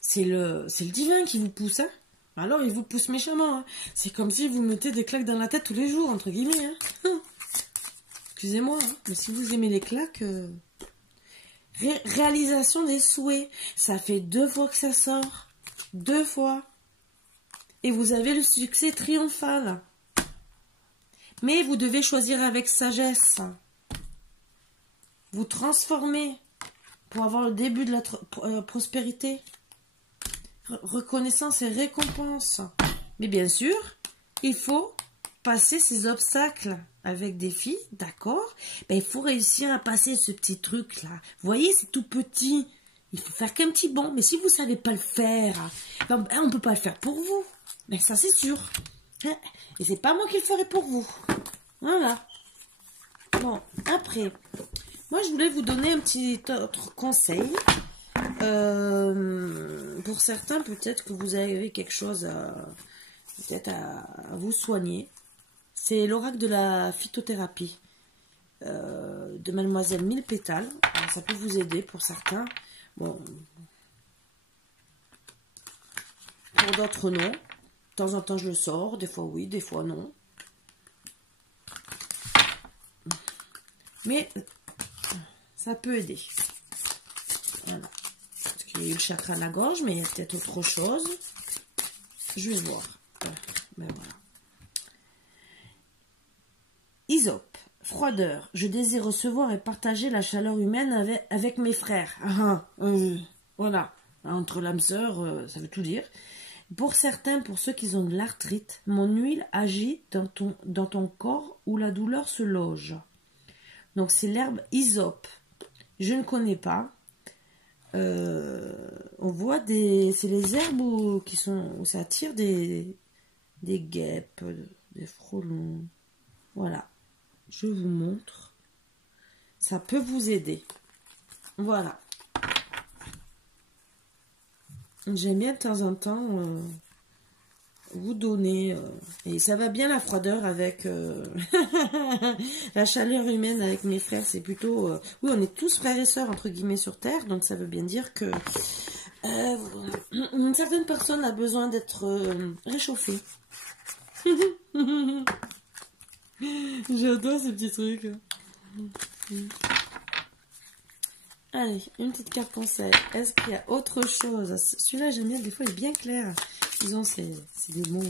c'est le divin qui vous pousse, hein. Alors, il vous pousse méchamment. Hein. C'est comme si vous mettez des claques dans la tête tous les jours, entre guillemets. Hein. Excusez-moi, hein, mais si vous aimez les claques... Réalisation des souhaits. Ça fait 2 fois que ça sort. 2 fois. Et vous avez le succès triomphal. Mais vous devez choisir avec sagesse. Vous transformer pour avoir le début de la prospérité. Reconnaissance et récompense. Mais bien sûr, il faut passer ces obstacles avec des filles, d'accord? Ben, il faut réussir à passer ce petit truc-là. Vous voyez, c'est tout petit. Il faut faire qu'un petit bond. Mais si vous ne savez pas le faire, ben, on ne peut pas le faire pour vous. Mais ça, c'est sûr. Et c'est pas moi qui le ferai pour vous. Voilà. Bon, après, moi, je voulais vous donner un petit autre conseil. Pour certains, peut-être que vous avez quelque chose à vous soigner. C'est l'oracle de la phytothérapie de Mademoiselle Mille Pétales. Alors, ça peut vous aider pour certains. Bon, pour d'autres, non. De temps en temps, je le sors. Des fois, oui, des fois, non. Mais ça peut aider. Voilà. Parce qu'il y a eu le chakra de la gorge, mais il y a peut-être autre chose. Je vais voir. Ben voilà. Hysope, froideur. Je désire recevoir et partager la chaleur humaine avec mes frères. Voilà. Entre l'âme sœur, ça veut tout dire. Pour certains, pour ceux qui ont de l'arthrite, mon huile agit dans ton corps où la douleur se loge. Donc c'est l'herbe hysope. Je ne connais pas. On voit c'est les herbes où ça attire des guêpes, des frelons. Voilà. Je vous montre. Ça peut vous aider. Voilà. J'aime bien de temps en temps vous donner. Et ça va bien la froideur avec la chaleur humaine avec mes frères. C'est plutôt... oui, on est tous frères et sœurs, entre guillemets, sur Terre. Donc ça veut bien dire que une certaine personne a besoin d'être réchauffée. J'adore ces petits trucs. Allez, une petite carte conseil. Est-ce qu'il y a autre chose? Celui-là, j'aime bien, des fois, il est bien clair. Disons, c'est des mots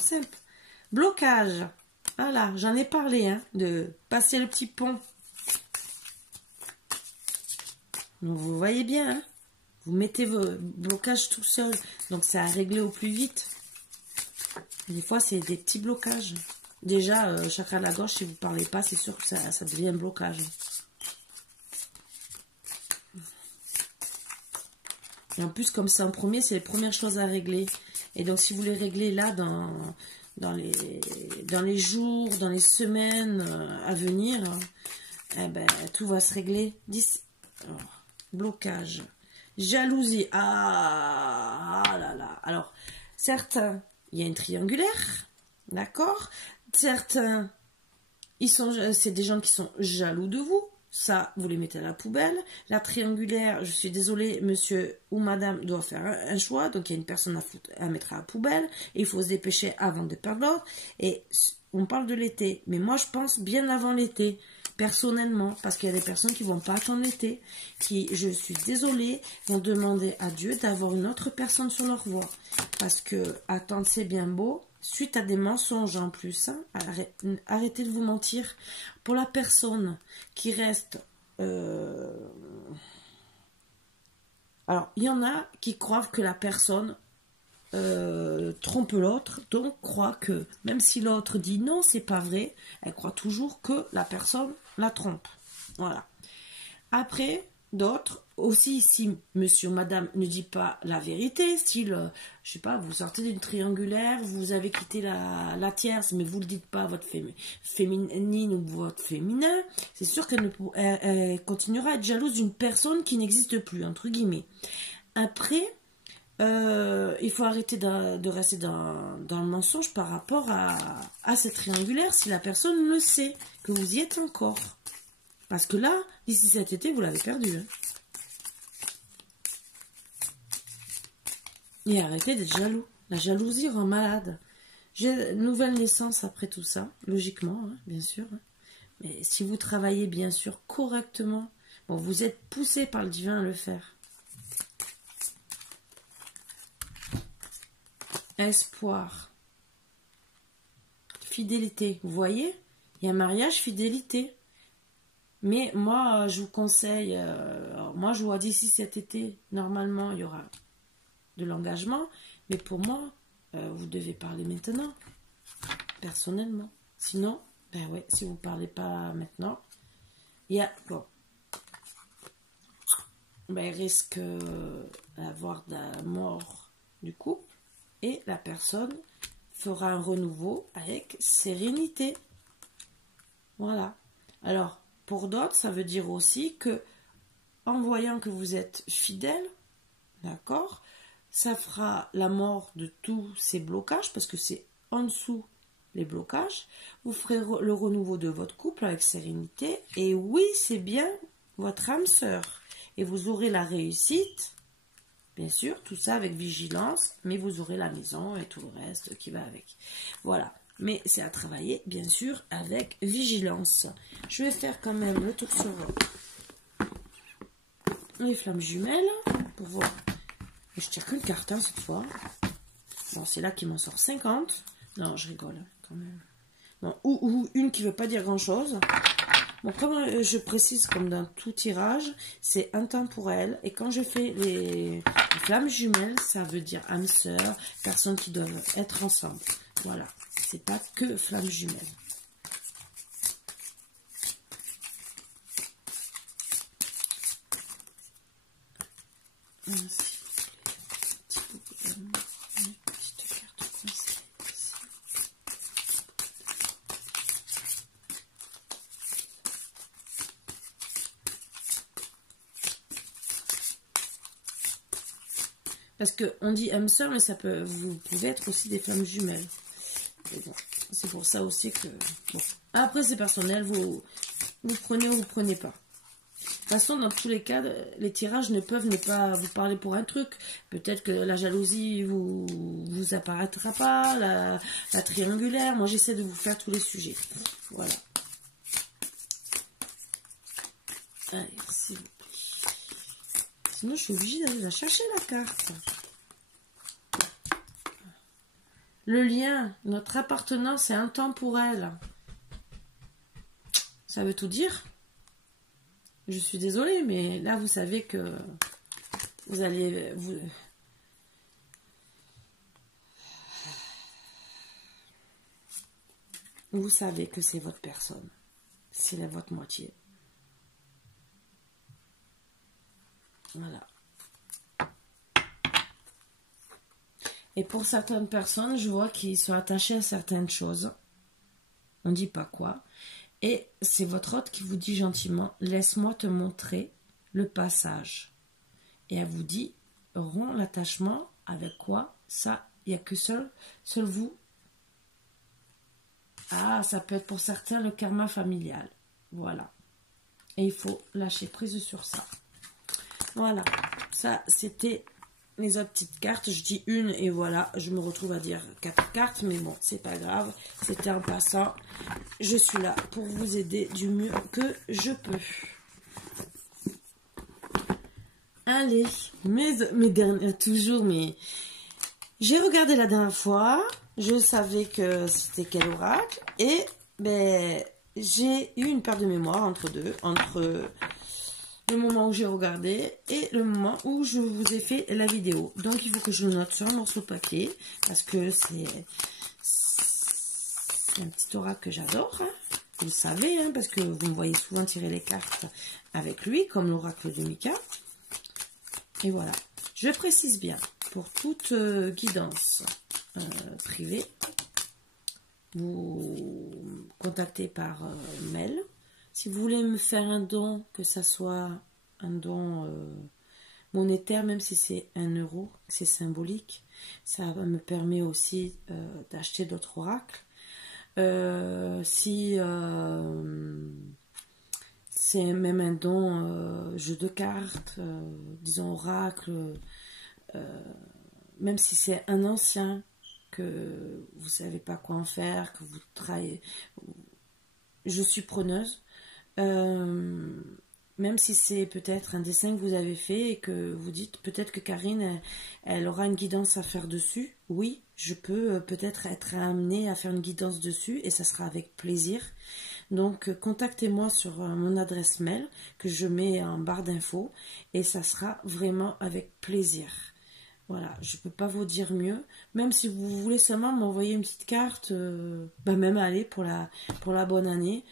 simples. Blocage. Voilà, j'en ai parlé, hein, de passer le petit pont. Donc, vous voyez bien, hein, vous mettez vos blocages tout seul. Donc, c'est à régler au plus vite. Des fois, c'est des petits blocages. Déjà, chakra de la gorge, si vous ne parlez pas, c'est sûr que ça devient un blocage. Et en plus, comme c'est en premier, c'est les premières choses à régler. Et donc, si vous les réglez là, dans les jours, dans les semaines à venir, eh ben, tout va se régler. Alors, blocage. Jalousie. Ah là là. Alors, certains, il y a une triangulaire. D'accord? Certains, c'est des gens qui sont jaloux de vous. Ça, vous les mettez à la poubelle. La triangulaire, je suis désolée, monsieur ou madame doit faire un choix. Donc, il y a une personne à mettre à la poubelle. Et il faut se dépêcher avant de perdre l'autre. Et on parle de l'été. Mais moi, je pense bien avant l'été. Personnellement. Parce qu'il y a des personnes qui ne vont pas attendre l'été. Qui, je suis désolée, vont demander à Dieu d'avoir une autre personne sur leur voie. Parce que attendre, c'est bien beau. Suite à des mensonges en plus, hein, arrêtez de vous mentir. Pour la personne qui reste... Alors, il y en a qui croient que la personne trompe l'autre, donc croit que, même si l'autre dit non, c'est pas vrai, elle croit toujours que la personne la trompe. Voilà. Après, d'autres, aussi, si monsieur ou madame ne dit pas la vérité, style, je sais pas, vous sortez d'une triangulaire, vous avez quitté la tierce, mais vous ne le dites pas à votre féminine ou votre féminin, c'est sûr qu'elle continuera à être jalouse d'une personne qui n'existe plus, entre guillemets. Après, il faut arrêter de rester dans le mensonge par rapport à cette triangulaire, si la personne le sait, que vous y êtes encore. Parce que là, d'ici cet été, vous l'avez perdu. Hein. Et arrêtez d'être jaloux. La jalousie rend malade. J'ai une nouvelle naissance après tout ça, logiquement, hein, bien sûr. Hein. Mais si vous travaillez, bien sûr, correctement, bon, vous êtes poussé par le divin à le faire. Espoir. Fidélité. Vous voyez, il y a mariage, fidélité. Mais moi, je vous conseille, moi je vois d'ici cet été, normalement, il y aura de l'engagement. Mais pour moi, vous devez parler maintenant, personnellement. Sinon, ben ouais, si vous ne parlez pas maintenant, il y a, bon, ben, il risque d'avoir de la mort du couple. Et la personne fera un renouveau avec sérénité. Voilà. Alors, pour d'autres, ça veut dire aussi que, en voyant que vous êtes fidèle, d'accord, ça fera la mort de tous ces blocages, parce que c'est en dessous les blocages. Vous ferez le renouveau de votre couple avec sérénité. Et oui, c'est bien votre âme sœur. Et vous aurez la réussite, bien sûr, tout ça avec vigilance, mais vous aurez la maison et tout le reste qui va avec. Voilà. Mais c'est à travailler, bien sûr, avec vigilance. Je vais faire quand même le tour sur les flammes jumelles. Pour voir. Je tire qu'une carte, hein, cette fois. Bon, c'est là qu'il m'en sort 50. Non, je rigole, hein, quand même. Bon, ou une qui ne veut pas dire grand-chose. Bon, comme je précise, comme dans tout tirage, c'est intemporel. Et quand je fais les flammes jumelles, ça veut dire âme sœur, personnes qui doivent être ensemble. Voilà. C'est pas que flammes jumelles. Ainsi. Parce qu'on dit âme sœur, mais ça peut, vous pouvez être aussi des flammes jumelles. Bon, c'est pour ça aussi que... Bon. Après, c'est personnel, vous prenez ou vous prenez pas. De toute façon, dans tous les cas, les tirages ne peuvent ne pas vous parler pour un truc. Peut-être que la jalousie vous apparaîtra pas, la triangulaire. Moi, j'essaie de vous faire tous les sujets. Voilà. Allez, s'il vous plaît. Sinon, je suis obligée d'aller la chercher, la carte. Le lien, notre appartenance est intemporelle. Ça veut tout dire. Je suis désolée, mais là, vous savez que vous allez... Vous savez que c'est votre personne. C'est votre moitié. Voilà. Et pour certaines personnes, je vois qu'ils sont attachés à certaines choses. On ne dit pas quoi. Et c'est votre hôte qui vous dit gentiment, laisse-moi te montrer le passage. Et elle vous dit, rompt l'attachement avec quoi? Ça, il n'y a que seul vous. Ah, ça peut être pour certains le karma familial. Voilà. Et il faut lâcher prise sur ça. Voilà. Ça, c'était les autres petites cartes. Je dis une et voilà, je me retrouve à dire 4 cartes. Mais bon, c'est pas grave. C'était en passant. Je suis là pour vous aider du mieux que je peux. Allez, mes dernières, toujours, mais j'ai regardé la dernière fois, je savais que c'était quel oracle, et ben, j'ai eu une perte de mémoire entre le moment où j'ai regardé et le moment où je vous ai fait la vidéo. Donc il faut que je le note sur un morceau de papier, parce que c'est un petit oracle que j'adore, hein. Vous le savez, hein, parce que vous me voyez souvent tirer les cartes avec lui, comme l'oracle de Mika. Et voilà, je précise bien, pour toute guidance privée, vous contactez par mail. Si vous voulez me faire un don, que ça soit un don monétaire, même si c'est 1 euro, c'est symbolique, ça me permet aussi d'acheter d'autres oracles. Si c'est même un don jeu de cartes, disons oracle, même si c'est un ancien, que vous ne savez pas quoi en faire, que vous travaillez, je suis preneuse. Même si c'est peut-être un dessin que vous avez fait et que vous dites peut-être que Karine, elle aura une guidance à faire dessus. Oui, je peux peut-être être amenée à faire une guidance dessus et ça sera avec plaisir. Donc, contactez-moi sur mon adresse mail que je mets en barre d'infos et ça sera vraiment avec plaisir. Voilà, je ne peux pas vous dire mieux. Même si vous voulez seulement m'envoyer une petite carte, même aller pour la bonne année.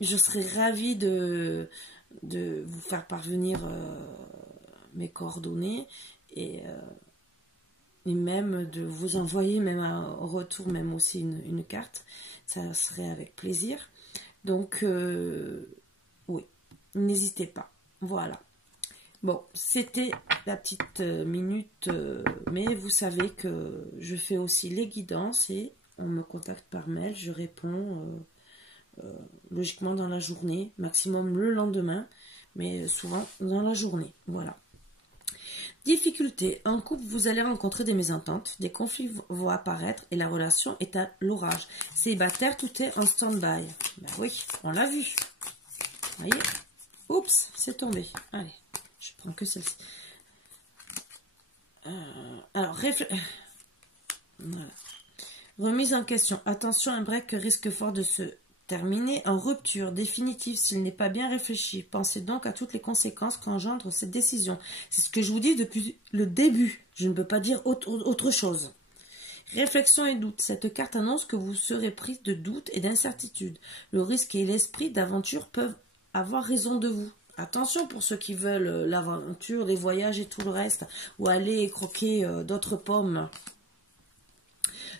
Je serais ravie de vous faire parvenir mes coordonnées et même de vous envoyer même en retour même aussi une carte. Ça serait avec plaisir. Donc, oui, n'hésitez pas. Voilà. Bon, c'était la petite minute, mais vous savez que je fais aussi les guidances et on me contacte par mail, je réponds logiquement dans la journée, maximum le lendemain, mais souvent dans la journée. Voilà. Difficulté. En couple, vous allez rencontrer des mésententes, des conflits vont apparaître et la relation est à l'orage. Célibataire, tout est en stand-by. Ben oui, on l'a vu. Vous voyez? Oups, c'est tombé. Allez, je prends que celle-ci. Alors, voilà. Remise en question. Attention, un break risque fort de se terminer en rupture définitive s'il n'est pas bien réfléchi. Pensez donc à toutes les conséquences qu'engendre cette décision. C'est ce que je vous dis depuis le début. Je ne peux pas dire autre chose. Réflexion et doute. Cette carte annonce que vous serez pris de doute et d'incertitude. Le risque et l'esprit d'aventure peuvent avoir raison de vous. Attention pour ceux qui veulent l'aventure, les voyages et tout le reste, ou aller croquer d'autres pommes.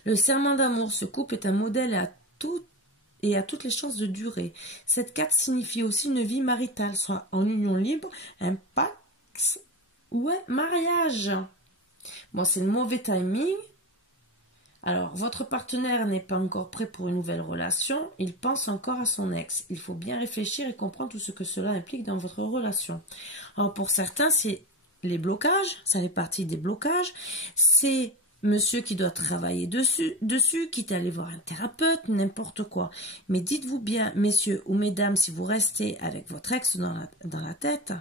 Le serment d'amour, ce couple est un modèle à toutes les chances de durer. Cette carte signifie aussi une vie maritale, soit en union libre, un pax ou un mariage. Bon, c'est le mauvais timing. Alors, votre partenaire n'est pas encore prêt pour une nouvelle relation. Il pense encore à son ex. Il faut bien réfléchir et comprendre tout ce que cela implique dans votre relation. Alors, pour certains, c'est les blocages. Ça fait partie des blocages. C'est monsieur qui doit travailler dessus, quitte à aller voir un thérapeute, n'importe quoi. Mais dites-vous bien, messieurs ou mesdames, si vous restez avec votre ex dans la tête,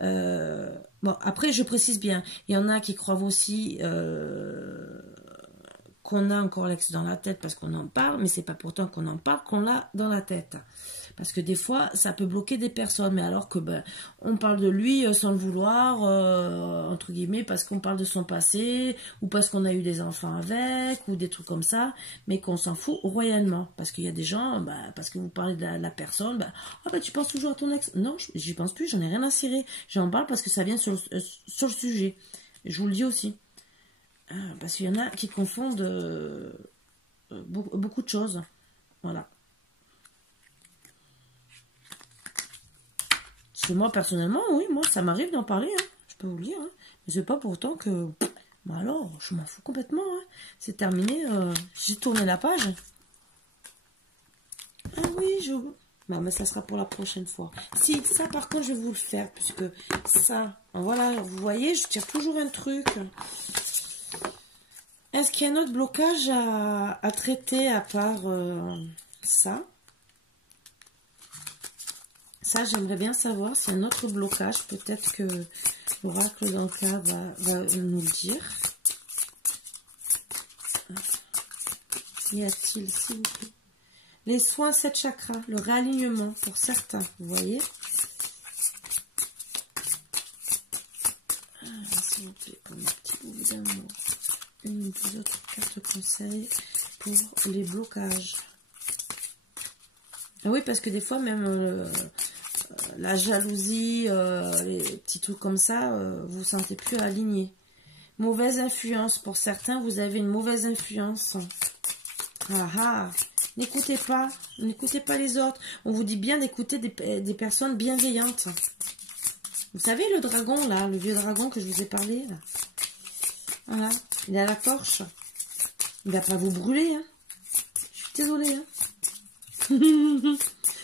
bon, après, je précise bien, il y en a qui croient aussi qu'on a encore l'ex dans la tête parce qu'on en parle, mais c'est pas pourtant qu'on en parle qu'on l'a dans la tête. Parce que des fois, ça peut bloquer des personnes, mais alors que on parle de lui sans le vouloir, entre guillemets, parce qu'on parle de son passé, ou parce qu'on a eu des enfants avec, ou des trucs comme ça, mais qu'on s'en fout royalement. Parce qu'il y a des gens, parce que vous parlez de la personne, tu penses toujours à ton ex. Non, j'y pense plus, j'en ai rien à cirer. J'en parle parce que ça vient sur le sujet. Je vous le dis aussi. Parce qu'il y en a qui confondent beaucoup de choses. Voilà. Parce que moi, personnellement, oui, moi, ça m'arrive d'en parler, hein. Je peux vous le dire. Hein. Mais c'est pas pourtant que... Bah alors, je m'en fous complètement. Hein. C'est terminé. J'ai tourné la page. Ah oui, non, mais ça sera pour la prochaine fois. Si, ça, par contre, je vais vous le faire. Puisque ça... Voilà, vous voyez, je tire toujours un truc. Est-ce qu'il y a un autre blocage à traiter à part ça? Ça, j'aimerais bien savoir s'il y a un autre blocage. Peut-être que l'oracle d'Anka va nous le dire. Y a-t-il, s'il vous plaît? Les soins 7 chakras, le réalignement pour certains, vous voyez? S'il vous plaît, pour mes petits bouts d'amour. Une des autres cartes conseils pour les blocages. Oui, parce que des fois, même la jalousie, les petits trucs comme ça, vous vous sentez plus aligné. Mauvaise influence. Pour certains, vous avez une mauvaise influence. Ah ah. N'écoutez pas les autres. On vous dit bien d'écouter des personnes bienveillantes. Vous savez, le dragon, là, le vieux dragon que je vous ai parlé, là. Voilà. Il est à la torche. Il va pas vous brûler, hein. Je suis désolée, hein.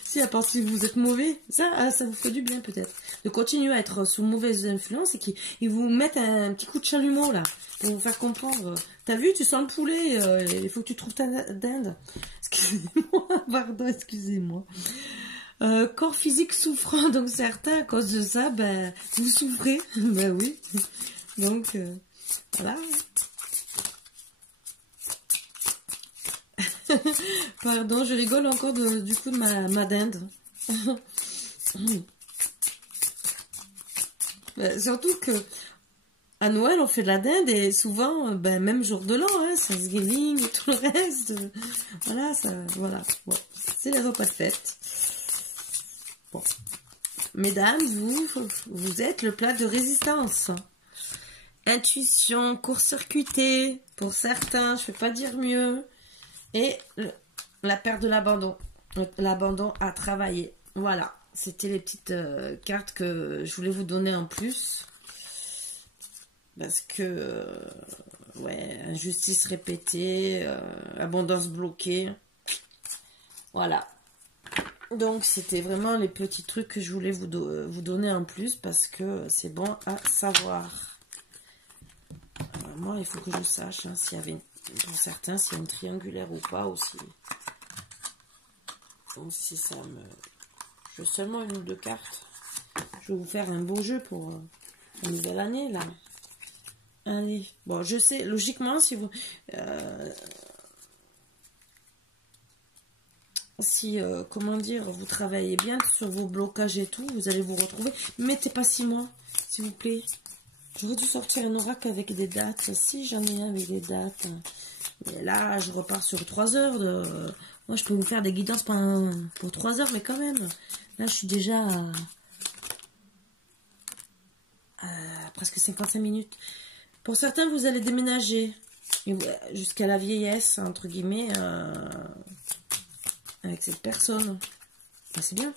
Si, à part si vous êtes mauvais, ça vous fait du bien, peut-être. De continuer à être sous mauvaise influence et qu'ils vous mettent un petit coup de chalumeau, là, pour vous faire comprendre. T'as vu, tu sens le poulet, il faut que tu trouves ta dinde. Excusez-moi, pardon, excusez-moi. Corps physique souffrant, donc certains, à cause de ça, ben, vous souffrez. Ben oui. Donc, voilà. Pardon, je rigole encore du coup de ma dinde. Surtout que à Noël, on fait de la dinde et souvent, ben, même jour de l'an, hein, Thanksgiving et tout le reste. Voilà, voilà. Bon, c'est les repas de fête. Bon. Mesdames, vous êtes le plat de résistance. Intuition, court-circuité, pour certains, je ne vais pas dire mieux. Et la perte de l'abandon. L'abandon à travailler. Voilà. C'était les petites cartes que je voulais vous donner en plus. Parce que, ouais, injustice répétée, abondance bloquée. Voilà. Donc, c'était vraiment les petits trucs que je voulais vous donner en plus. Parce que c'est bon à savoir. Moi, il faut que je sache hein, s'il y avait, pour certains, s'il y a une triangulaire ou pas aussi. Donc, si ça me... Je veux seulement une ou deux cartes. Je vais vous faire un beau jeu pour la nouvelle année, là. Allez. Bon, je sais, logiquement, si vous... comment dire, vous travaillez bien sur vos blocages et tout, vous allez vous retrouver. Mettez pas 6 mois, s'il vous plaît. J'aurais dû sortir un oracle avec des dates. Si, j'en ai un avec des dates. Mais là, je repars sur 3 heures. Moi, je peux vous faire des guidances pour 3 heures, mais quand même. Là, je suis déjà à presque 55 minutes. Pour certains, vous allez déménager jusqu'à la vieillesse, entre guillemets, avec cette personne. Ben, c'est bien.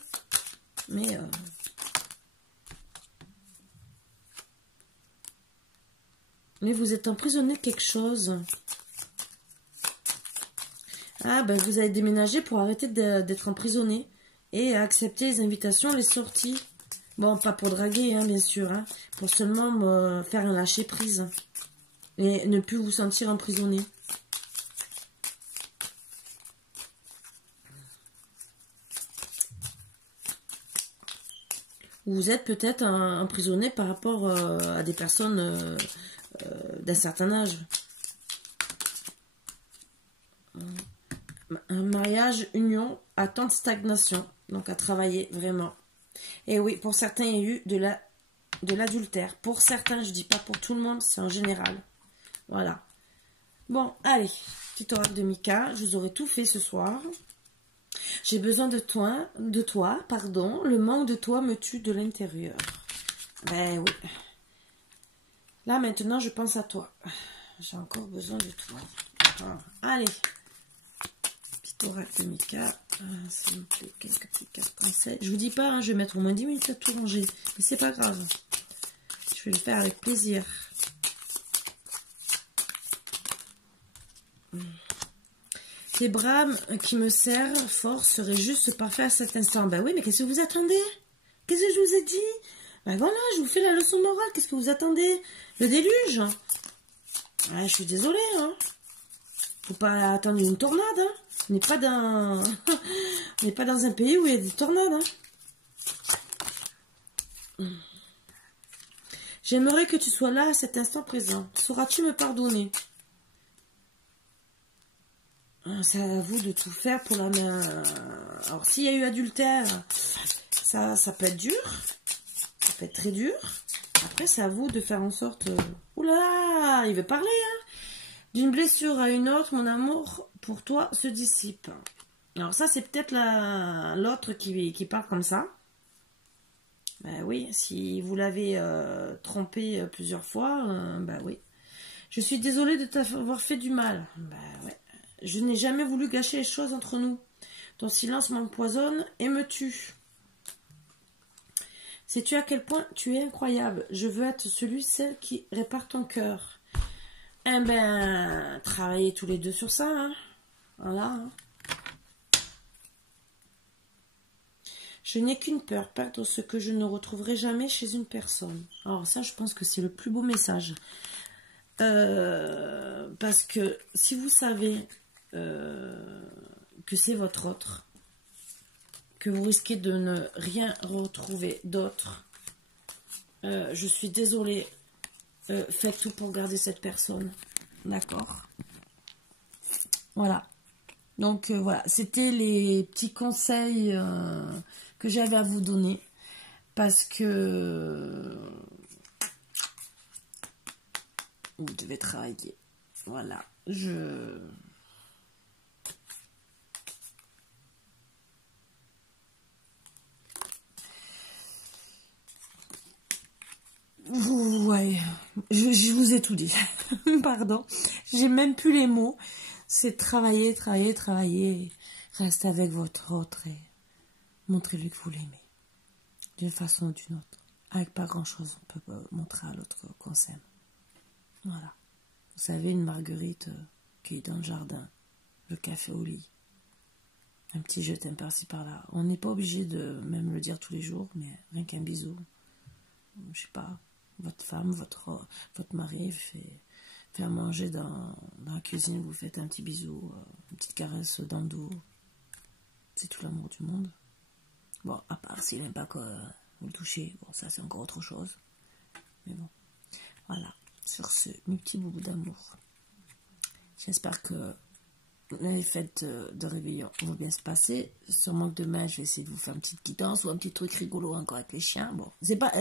Mais... mais vous êtes emprisonné de quelque chose. Ah, ben vous allez déménager pour arrêter d'être emprisonné. Et accepter les invitations, les sorties. Bon, pas pour draguer, hein, bien sûr. Hein, pour seulement faire un lâcher-prise. Et ne plus vous sentir emprisonné. Vous êtes peut-être emprisonné par rapport à des personnes... d'un certain âge. Un mariage, union, attente, stagnation. Donc à travailler vraiment. Et oui, pour certains, il y a eu de l'adultère. Pour certains, je dis pas pour tout le monde, c'est en général. Voilà. Bon, allez. Petit oracle de Mika. Je vous aurai tout fait ce soir. J'ai besoin de toi, pardon. Le manque de toi me tue de l'intérieur. Ben oui. Là, maintenant, je pense à toi. J'ai encore besoin de toi. Allez. Petit Oracle Mika, s'il vous plaît, quelques petites cartes conseils. Je vous dis pas, hein, je vais mettre au moins 10 minutes à tout ranger, mais c'est pas grave. Je vais le faire avec plaisir. Ces brames qui me servent fort seraient juste parfaits à cet instant. Ben oui, mais qu'est-ce que vous attendez? Qu'est-ce que je vous ai dit? Ben voilà, je vous fais la leçon morale. Qu'est-ce que vous attendez? Le déluge? Ah, je suis désolée, hein. Faut pas attendre une tornade, hein. On n'est pas dans... On n'est pas dans un pays où il y a des tornades, hein. J'aimerais que tu sois là à cet instant présent. Sauras-tu me pardonner? C'est à vous de tout faire pour la main. Alors, s'il y a eu adultère, ça peut être dur. Ça peut être très dur. Après, c'est à vous de faire en sorte... Ouh là là, il veut parler, hein. D'une blessure à une autre, mon amour pour toi se dissipe. Alors ça, c'est peut-être l'autre qui parle comme ça. Ben oui, si vous l'avez trompé plusieurs fois, ben oui. Je suis désolée de t'avoir fait du mal. Ben ouais. Je n'ai jamais voulu gâcher les choses entre nous. Ton silence m'empoisonne et me tue. Sais-tu à quel point tu es incroyable? Je veux être celle qui répare ton cœur. Eh ben, travaillez tous les deux sur ça, hein. Voilà. Hein. Je n'ai qu'une peur, perdre ce que je ne retrouverai jamais chez une personne. Alors ça, je pense que c'est le plus beau message. Parce que si vous savez que c'est votre autre, que vous risquez de ne rien retrouver d'autre, je suis désolée. Faites tout pour garder cette personne. D'accord? Voilà. Donc, voilà. C'était les petits conseils que j'avais à vous donner. Parce que vous devez travailler. Voilà. Ouais, je vous ai tout dit. Pardon. J'ai même plus les mots. C'est travailler, travailler, travailler. Restez avec votre autre et montrez-lui que vous l'aimez. D'une façon ou d'une autre. Avec pas grand-chose, on peut montrer à l'autre qu'on s'aime. Voilà. Vous savez, une marguerite cueillie dans le jardin. Le café au lit. Un petit je t'aime par-ci par-là. On n'est pas obligé de même le dire tous les jours, mais rien qu'un bisou. Je sais pas. Votre femme, votre mari fait à manger dans la cuisine, vous faites un petit bisou, une petite caresse dans le dos. C'est tout l'amour du monde. Bon, à part s'il n'aime pas que vous le touchez, bon, ça c'est encore autre chose. Mais bon, voilà. Sur ce, mes petits boubous d'amour. J'espère que les fêtes de réveillon vont bien se passer. Sûrement que demain, je vais essayer de vous faire une petite quittance ou un petit truc rigolo encore avec les chiens. Bon, c'est pas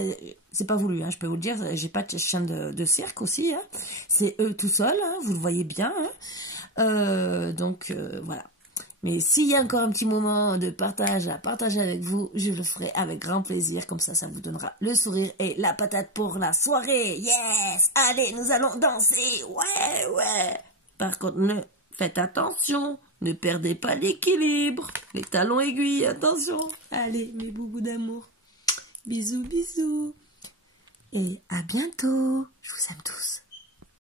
voulu, hein, je peux vous le dire. J'ai pas de chien de cirque aussi. Hein. C'est eux tout seuls, hein, vous le voyez bien. Hein. Donc, voilà. Mais s'il y a encore un petit moment de partage à partager avec vous, je le ferai avec grand plaisir. Comme ça vous donnera le sourire et la patate pour la soirée. Yes! Allez, nous allons danser. Ouais, ouais. Par contre, faites attention, ne perdez pas l'équilibre. Les talons aiguilles, attention. Allez, mes boubous d'amour. Bisous, bisous. Et à bientôt. Je vous aime tous.